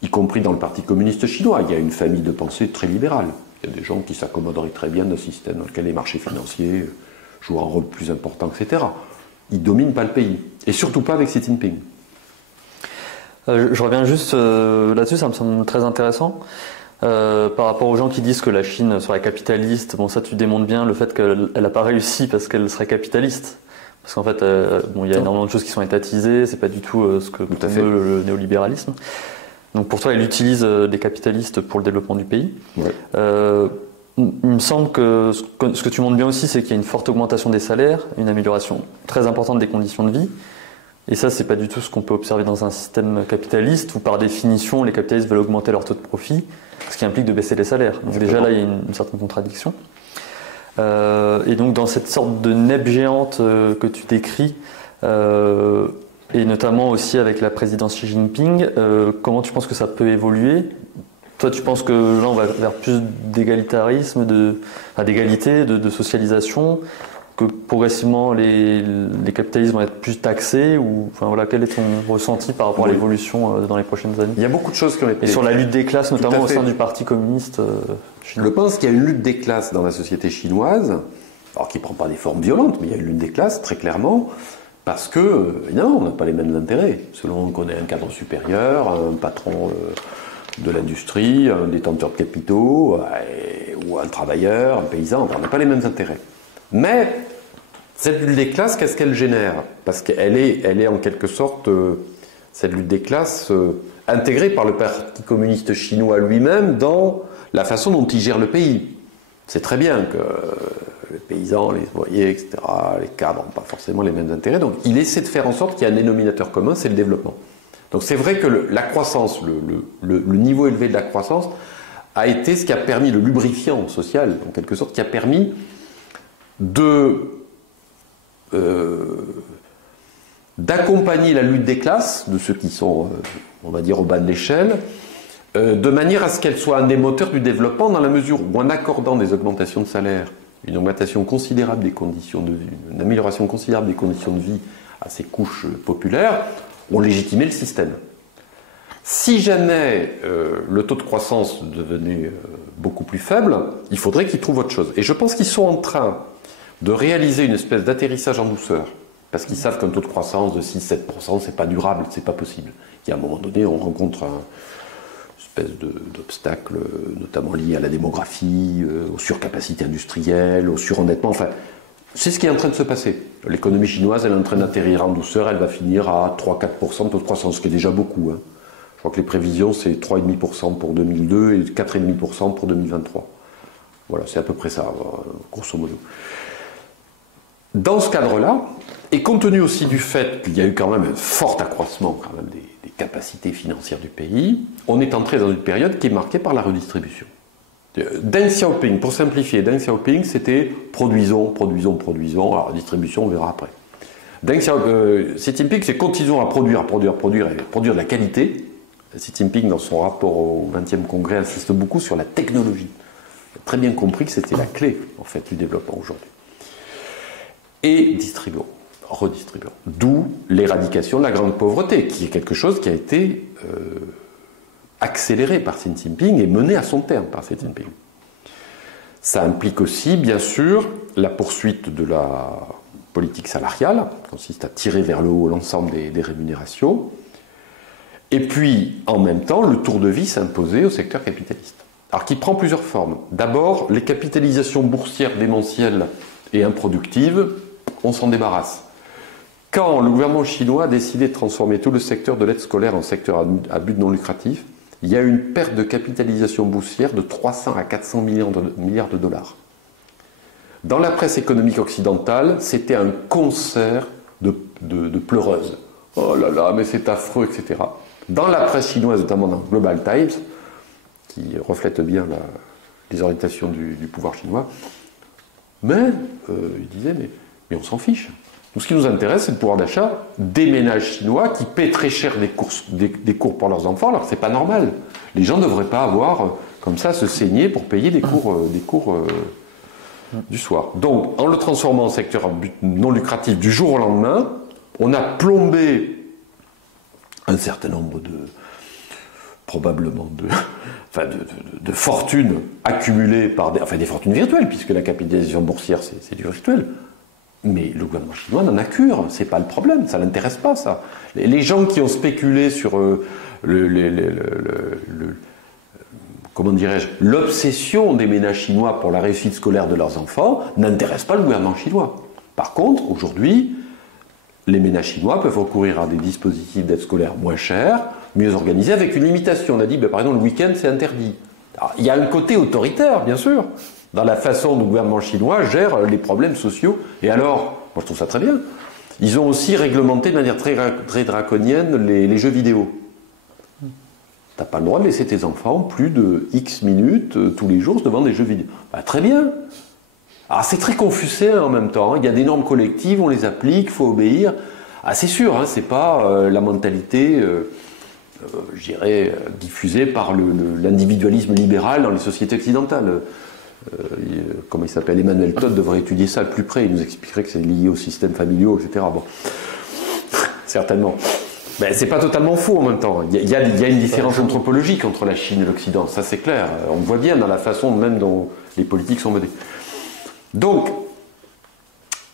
y compris dans le Parti communiste chinois, il y a une famille de pensée très libérale. Il y a des gens qui s'accommoderaient très bien d'un système dans lequel les marchés financiers jouent un rôle plus important, etc. Ils ne dominent pas le pays. Et surtout pas avec Xi Jinping. Je reviens juste là-dessus, ça me semble très intéressant. Par rapport aux gens qui disent que la Chine serait capitaliste, bon ça tu démontres bien le fait qu'elle n'a pas réussi parce qu'elle serait capitaliste. Parce qu'en fait, bon, il y a énormément de choses qui sont étatisées, c'est pas du tout ce que veut le néolibéralisme. Donc pour toi, elle utilise des capitalistes pour le développement du pays. Ouais. Il me semble que ce que tu montres bien aussi, c'est qu'il y a une forte augmentation des salaires, une amélioration très importante des conditions de vie. Et ça, c'est pas du tout ce qu'on peut observer dans un système capitaliste où, par définition, les capitalistes veulent augmenter leur taux de profit, ce qui implique de baisser les salaires. Donc déjà là, il y a une certaine contradiction. Et donc dans cette sorte de nappe géante que tu décris, et notamment aussi avec la présidence Xi Jinping, comment tu penses que ça peut évoluer ? Toi, tu penses que là, on va vers plus d'égalitarisme, d'égalité, de socialisation, que progressivement les capitalistes vont être plus taxés ou, enfin, voilà, quel est ton ressenti par rapport à l'évolution dans les prochaines années ? Il y a beaucoup de choses qui ont été... Et sur la lutte des classes, notamment au sein du Parti communiste chinois. Je pense qu'il y a une lutte des classes dans la société chinoise, alors qui ne prend pas des formes violentes, mais il y a une lutte des classes, très clairement, parce que, évidemment, on n'a pas les mêmes intérêts. Selon qu'on ait un cadre supérieur, un patron de l'industrie, un détenteur de capitaux, ou un travailleur, un paysan, on n'a pas les mêmes intérêts. Mais cette lutte des classes, qu'est-ce qu'elle génère ? Parce qu'elle est en quelque sorte, cette lutte des classes, intégrée par le Parti communiste chinois lui-même dans la façon dont il gère le pays. C'est très bien que les paysans, les ouvriers, etc., les cadres n'ont pas forcément les mêmes intérêts. Donc il essaie de faire en sorte qu'il y ait un dénominateur commun, c'est le développement. Donc c'est vrai que la croissance, le niveau élevé de la croissance a été ce qui a permis, le lubrifiant social, en quelque sorte, qui a permis d'accompagner la lutte des classes, de ceux qui sont, on va dire, au bas de l'échelle, de manière à ce qu'elle soit un des moteurs du développement, dans la mesure où, en accordant des augmentations de salaire, une augmentation considérable des conditions de vie, une amélioration considérable des conditions de vie à ces couches populaires, on légitimait le système. Si jamais le taux de croissance devenait beaucoup plus faible, il faudrait qu'ils trouvent autre chose. Et je pense qu'ils sont en train de réaliser une espèce d'atterrissage en douceur, parce qu'ils savent qu'un taux de croissance de 6-7%, c'est pas durable, c'est pas possible. Et à un moment donné, on rencontre une espèce d'obstacle, notamment lié à la démographie, aux surcapacités industrielles, au surendettement, enfin, c'est ce qui est en train de se passer. L'économie chinoise, elle est en train d'atterrir en douceur, elle va finir à 3-4% de taux de croissance, ce qui est déjà beaucoup. Hein. Je crois que les prévisions, c'est 3,5% pour 2002 et 4,5% pour 2023. Voilà, c'est à peu près ça, grosso modo. Dans ce cadre-là, et compte tenu aussi du fait qu'il y a eu quand même un fort accroissement quand même des capacités financières du pays, on est entré dans une période qui est marquée par la redistribution. Deng Xiaoping, pour simplifier, Deng Xiaoping, c'était produisons, alors la distribution, on verra après. Xi Jinping, c'est continuons à produire de la qualité. Xi Jinping, dans son rapport au 20e congrès, insiste beaucoup sur la technologie. Il a très bien compris que c'était la clé, en fait, du développement aujourd'hui. Et redistribuons. D'où l'éradication de la grande pauvreté, qui est quelque chose qui a été accéléré par Xi Jinping et mené à son terme par Xi Jinping. Ça implique aussi, bien sûr, la poursuite de la politique salariale, qui consiste à tirer vers le haut l'ensemble des rémunérations, et puis, en même temps, le tour de vie s'imposer au secteur capitaliste. Alors, qui prend plusieurs formes. D'abord, les capitalisations boursières démentielles et improductives, on s'en débarrasse. Quand le gouvernement chinois a décidé de transformer tout le secteur de l'aide scolaire en secteur à but non lucratif, il y a eu une perte de capitalisation boursière de 300 à 400 milliards de dollars. Dans la presse économique occidentale, c'était un concert de pleureuses. Oh là là, mais c'est affreux, etc. Dans la presse chinoise, notamment dans Global Times, qui reflète bien les orientations du pouvoir chinois, mais il disait, mais on s'en fiche. Nous, ce qui nous intéresse, c'est le pouvoir d'achat des ménages chinois qui paient très cher des cours pour leurs enfants, alors que c'est pas normal. Les gens ne devraient pas avoir, comme ça, se saigner pour payer des cours du soir. Donc, en le transformant en secteur à but non lucratif du jour au lendemain, on a plombé un certain nombre probablement de fortunes accumulées par des fortunes virtuelles, puisque la capitalisation boursière, c'est du virtuel. Mais le gouvernement chinois n'en a cure, c'est pas le problème, ça l'intéresse pas, ça. Les gens qui ont spéculé sur comment dirais-je, l'obsession des ménages chinois pour la réussite scolaire de leurs enfants n'intéresse pas le gouvernement chinois. Par contre, aujourd'hui, les ménages chinois peuvent recourir à des dispositifs d'aide scolaire moins chers, mieux organisés, avec une limitation. On a dit, par exemple, le week-end, c'est interdit. Alors, il y a un côté autoritaire, bien sûr, dans la façon dont le gouvernement chinois gère les problèmes sociaux. Et alors, moi je trouve ça très bien, ils ont aussi réglementé de manière très, très draconienne les jeux vidéo. T'as pas le droit de laisser tes enfants plus de X minutes tous les jours devant des jeux vidéo. Bah, très bien. Alors c'est très confusé en même temps. Il y a des normes collectives, on les applique, il faut obéir. Ah, c'est sûr, hein, c'est pas la mentalité, je dirais, diffusée par l'individualisme libéral dans les sociétés occidentales. Comment il s'appelle, Emmanuel Todd devrait étudier ça de plus près, il nous expliquerait que c'est lié aux systèmes familiaux, etc. Bon, certainement. Mais c'est pas totalement faux en même temps. Il y a une différence anthropologique entre la Chine et l'Occident, ça c'est clair. On le voit bien dans la façon même dont les politiques sont menées. Donc,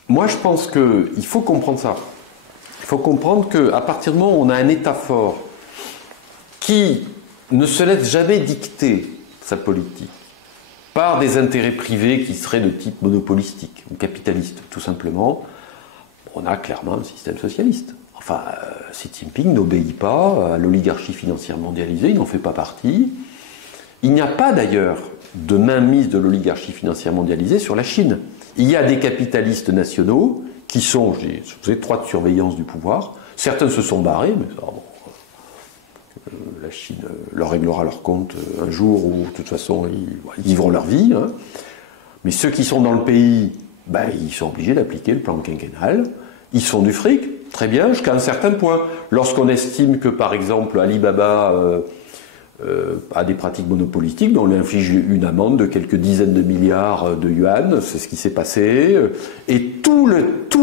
moi je pense qu'il faut comprendre ça. Il faut comprendre qu'à partir du moment où on a un État fort qui ne se laisse jamais dicter sa politique par des intérêts privés qui seraient de type monopolistique ou capitaliste, tout simplement, on a clairement un système socialiste. Enfin, Xi Jinping n'obéit pas à l'oligarchie financière mondialisée, il n'en fait pas partie. Il n'y a pas d'ailleurs de mainmise de l'oligarchie financière mondialisée sur la Chine. Il y a des capitalistes nationaux qui sont sous étroite surveillance du pouvoir. Certains se sont barrés, mais la Chine leur réglera leur compte un jour où, de toute façon, ils vivront leur vie. Hein. Mais ceux qui sont dans le pays, ils sont obligés d'appliquer le plan quinquennal. Ils se font du fric, très bien, jusqu'à un certain point. Lorsqu'on estime que, par exemple, Alibaba a des pratiques monopolistiques, on lui inflige une amende de quelques dizaines de milliards de yuan, c'est ce qui s'est passé. Et tous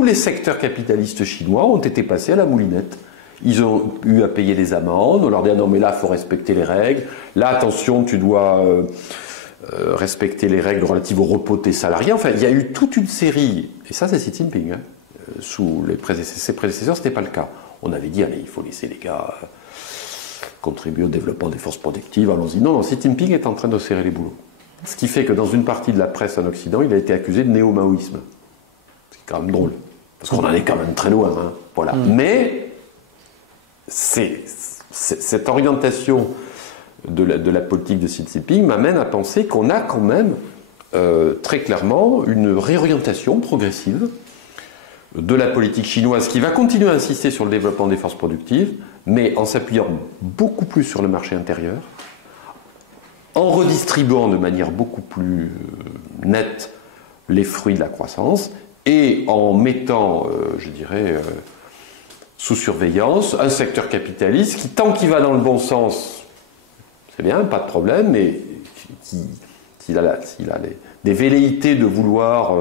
les secteurs capitalistes chinois ont été passés à la moulinette. Ils ont eu à payer des amendes, on leur dit ah non mais là il faut respecter les règles, là attention tu dois respecter les règles relatives au repos de tes salariés. Enfin il y a eu toute une série, et ça c'est Xi Jinping, hein. Sous ses prédécesseurs c'était pas le cas. On avait dit allez il faut laisser les gars contribuer au développement des forces productives, allons-y. Non, Xi Jinping est en train de serrer les boulots. Ce qui fait que dans une partie de la presse en Occident il a été accusé de néo-maoïsme. C'est quand même drôle, parce qu'on en est quand même très loin. Hein. Voilà. Mais cette orientation de la politique de Xi Jinping m'amène à penser qu'on a quand même très clairement une réorientation progressive de la politique chinoise qui va continuer à insister sur le développement des forces productives, mais en s'appuyant beaucoup plus sur le marché intérieur, en redistribuant de manière beaucoup plus nette les fruits de la croissance et en mettant, je dirais, sous surveillance, un secteur capitaliste qui, tant qu'il va dans le bon sens, c'est bien, pas de problème, mais s'il a des velléités de vouloir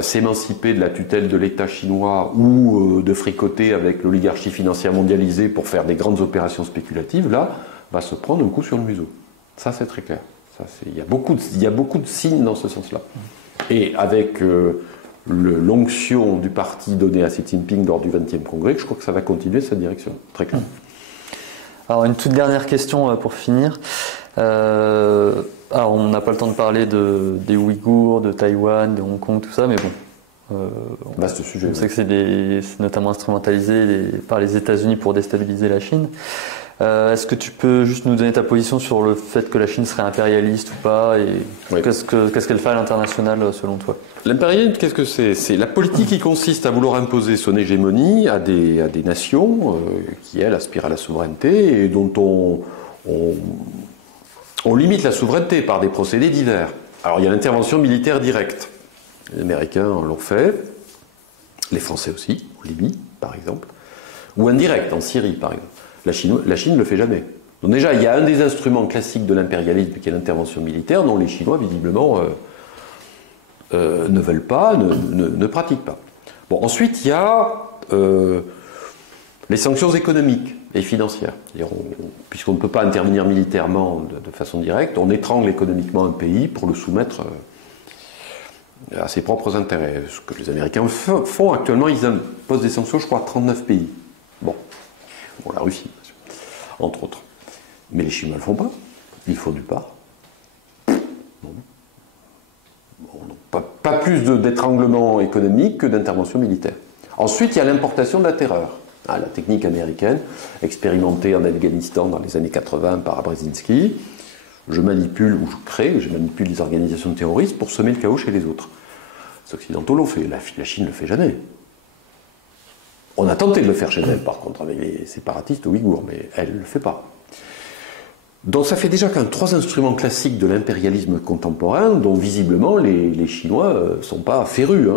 s'émanciper de la tutelle de l'État chinois ou de fricoter avec l'oligarchie financière mondialisée pour faire des grandes opérations spéculatives, là, va se prendre un coup sur le museau. Ça, c'est très clair. Il y a beaucoup de signes dans ce sens-là. Et avec l'onction du parti donnée à Xi Jinping lors du 20e congrès, je crois que ça va continuer cette direction, très clair. Alors une toute dernière question pour finir. Alors on n'a pas le temps de parler des Ouïghours, de Taïwan, de Hong Kong, tout ça, mais bon. Vaste sujet. On sait que c'est notamment instrumentalisé par les États-Unis pour déstabiliser la Chine. Est-ce que tu peux juste nous donner ta position sur le fait que la Chine serait impérialiste ou pas, et oui. Qu'est-ce qu'elle fait à l'international selon toi? L'impérialisme, qu'est-ce que c'est? C'est la politique qui consiste à vouloir imposer son hégémonie à des nations qui, elles, aspirent à la souveraineté et dont on limite la souveraineté par des procédés divers. Alors il y a l'intervention militaire directe. Les Américains l'ont fait. Les Français aussi, en Libye, par exemple. Ou indirect, en Syrie, par exemple. La Chine ne le fait jamais. Donc déjà, il y a un des instruments classiques de l'impérialisme qui est l'intervention militaire, dont les Chinois, visiblement, ne veulent pas, ne pratiquent pas. Bon, ensuite, il y a les sanctions économiques et financières. Puisqu'on ne peut pas intervenir militairement de façon directe, on étrangle économiquement un pays pour le soumettre à ses propres intérêts. Ce que les Américains font actuellement, ils imposent des sanctions, je crois, à 39 pays. Bon, la Russie, entre autres. Mais les Chinois ne le font pas. Ils font du part. Pas plus d'étranglement économique que d'intervention militaire. Ensuite, il y a l'importation de la terreur. La technique américaine, expérimentée en Afghanistan dans les années 80 par Brzezinski. Je manipule les organisations de terroristes pour semer le chaos chez les autres. Les Occidentaux l'ont fait, la Chine ne le fait jamais. On a tenté de le faire chez elle, par contre, avec les séparatistes ouïghours, mais elle ne le fait pas. Donc ça fait déjà quand même 3 instruments classiques de l'impérialisme contemporain, dont visiblement les Chinois ne sont pas férus.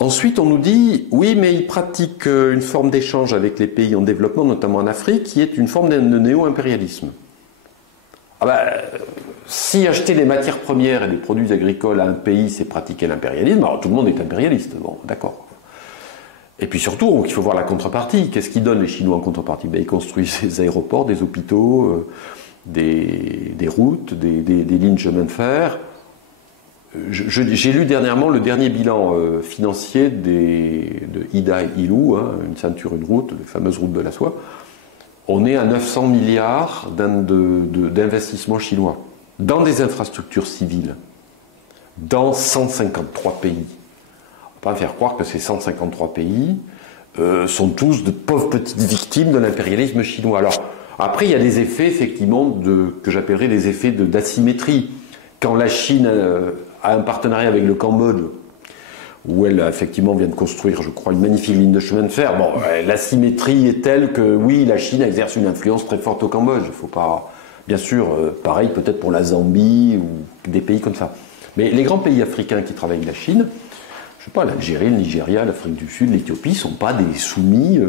Ensuite, on nous dit, oui, mais ils pratiquent une forme d'échange avec les pays en développement, notamment en Afrique, qui est une forme de néo-impérialisme. Si acheter des matières premières et des produits agricoles à un pays, c'est pratiquer l'impérialisme, alors tout le monde est impérialiste. Bon, d'accord. Et puis surtout, il faut voir la contrepartie. Qu'est-ce qu'ils donnent les Chinois en contrepartie? Ils construisent des aéroports, des hôpitaux, des routes, des lignes de chemin de fer. J'ai lu dernièrement le dernier bilan financier de Ida Ilu, une ceinture, une route, les fameuses routes de la soie. On est à 900 milliards d'investissements chinois dans des infrastructures civiles, dans 153 pays. On ne va pas faire croire que ces 153 pays sont tous de pauvres petites victimes de l'impérialisme chinois. Alors, après, il y a des effets, effectivement, que j'appellerais des effets d'asymétrie. Quand la Chine a un partenariat avec le Cambodge, où elle, effectivement, vient de construire, je crois, une magnifique ligne de chemin de fer, bon, l'asymétrie est telle que, oui, la Chine exerce une influence très forte au Cambodge. Il ne faut pas... Bien sûr, pareil peut-être pour la Zambie ou des pays comme ça. Mais les grands pays africains qui travaillent avec la Chine, je ne sais pas, l'Algérie, le Nigeria, l'Afrique du Sud, l'Éthiopie, ne sont pas des soumis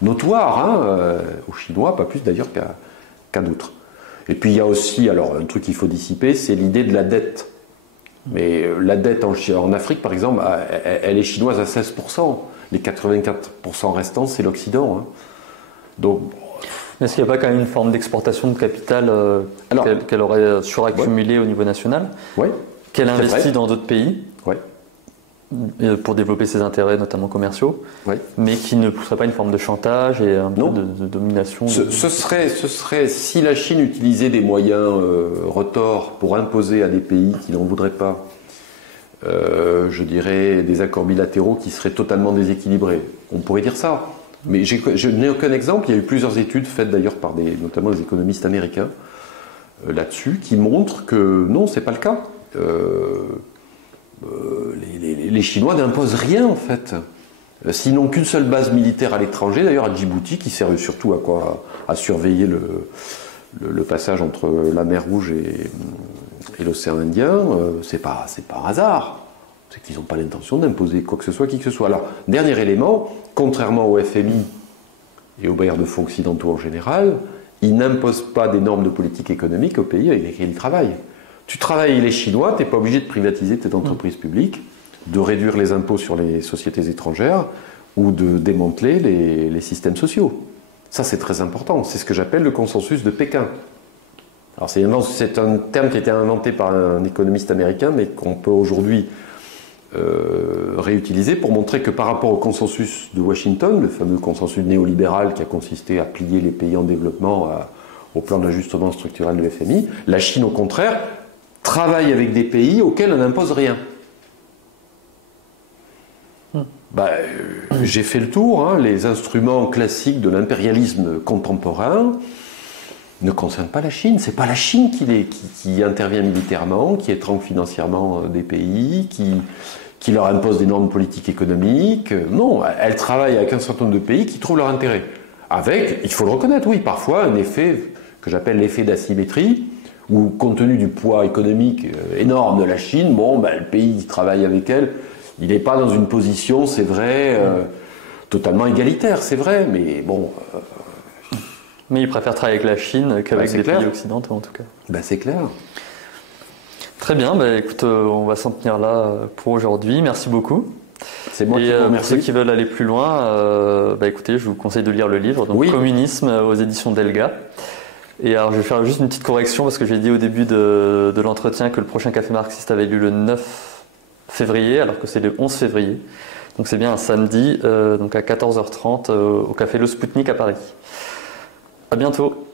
notoires aux Chinois, pas plus d'ailleurs qu'à d'autres. Et puis il y a aussi, alors un truc qu'il faut dissiper, c'est l'idée de la dette. Mais la dette en Afrique, par exemple, elle est chinoise à 16%. Les 84% restants, c'est l'Occident. Donc, est-ce qu'il n'y a pas quand même une forme d'exportation de capital qu'elle aurait suraccumulé au niveau national, qu'elle investit dans d'autres pays pour développer ses intérêts, notamment commerciaux, mais qui ne pousserait pas une forme de chantage et un peu de domination Ce serait, si la Chine utilisait des moyens retors pour imposer à des pays qui n'en voudraient pas, je dirais, des accords bilatéraux qui seraient totalement déséquilibrés. On pourrait dire ça. Mais je n'ai aucun exemple. Il y a eu plusieurs études faites d'ailleurs par notamment des économistes américains là-dessus qui montrent que non, c'est pas le cas. Les Chinois n'imposent rien en fait. Sinon qu'une seule base militaire à l'étranger, d'ailleurs à Djibouti, qui sert surtout à surveiller le passage entre la mer Rouge et l'océan Indien, c'est pas un hasard. C'est qu'ils n'ont pas l'intention d'imposer quoi que ce soit, qui que ce soit. Alors, dernier élément, contrairement au FMI et aux bailleurs de fonds occidentaux en général, ils n'imposent pas des normes de politique économique aux pays avec lesquels ils travaillent. Tu travailles avec les Chinois, tu n'es pas obligé de privatiser tes entreprises publiques, de réduire les impôts sur les sociétés étrangères ou de démanteler les systèmes sociaux. Ça, c'est très important. C'est ce que j'appelle le consensus de Pékin. Alors, c'est un terme qui a été inventé par un économiste américain, mais qu'on peut aujourd'hui réutilisé pour montrer que par rapport au consensus de Washington, le fameux consensus néolibéral qui a consisté à plier les pays en développement au plan d'ajustement structurel de FMI, la Chine au contraire travaille avec des pays auxquels on n'impose rien. J'ai fait le tour, les instruments classiques de l'impérialisme contemporain ne concernent pas la Chine. C'est pas la Chine qui intervient militairement, qui étrangle financièrement des pays, qui leur impose des normes politiques économiques. Non, elle travaille avec un certain nombre de pays qui trouvent leur intérêt. Avec, il faut le reconnaître, oui, parfois un effet que j'appelle l'effet d'asymétrie, où compte tenu du poids économique énorme de la Chine, le pays qui travaille avec elle, Il n'est pas dans une position, c'est vrai, totalement égalitaire, c'est vrai, mais bon. Mais il préfère travailler avec la Chine qu'avec les pays occidentaux en tout cas. Ben, c'est clair. Très bien, écoute, on va s'en tenir là pour aujourd'hui. Merci beaucoup. C'est moi qui vous remercie. Pour ceux qui veulent aller plus loin, écoutez, je vous conseille de lire le livre, donc Communisme aux éditions Delga. Et alors je vais faire juste une petite correction parce que j'ai dit au début de l'entretien que le prochain café marxiste avait lieu le 9 février alors que c'est le 11 février. Donc c'est bien un samedi, donc à 14h30 au café Le Spoutnik à Paris. À bientôt.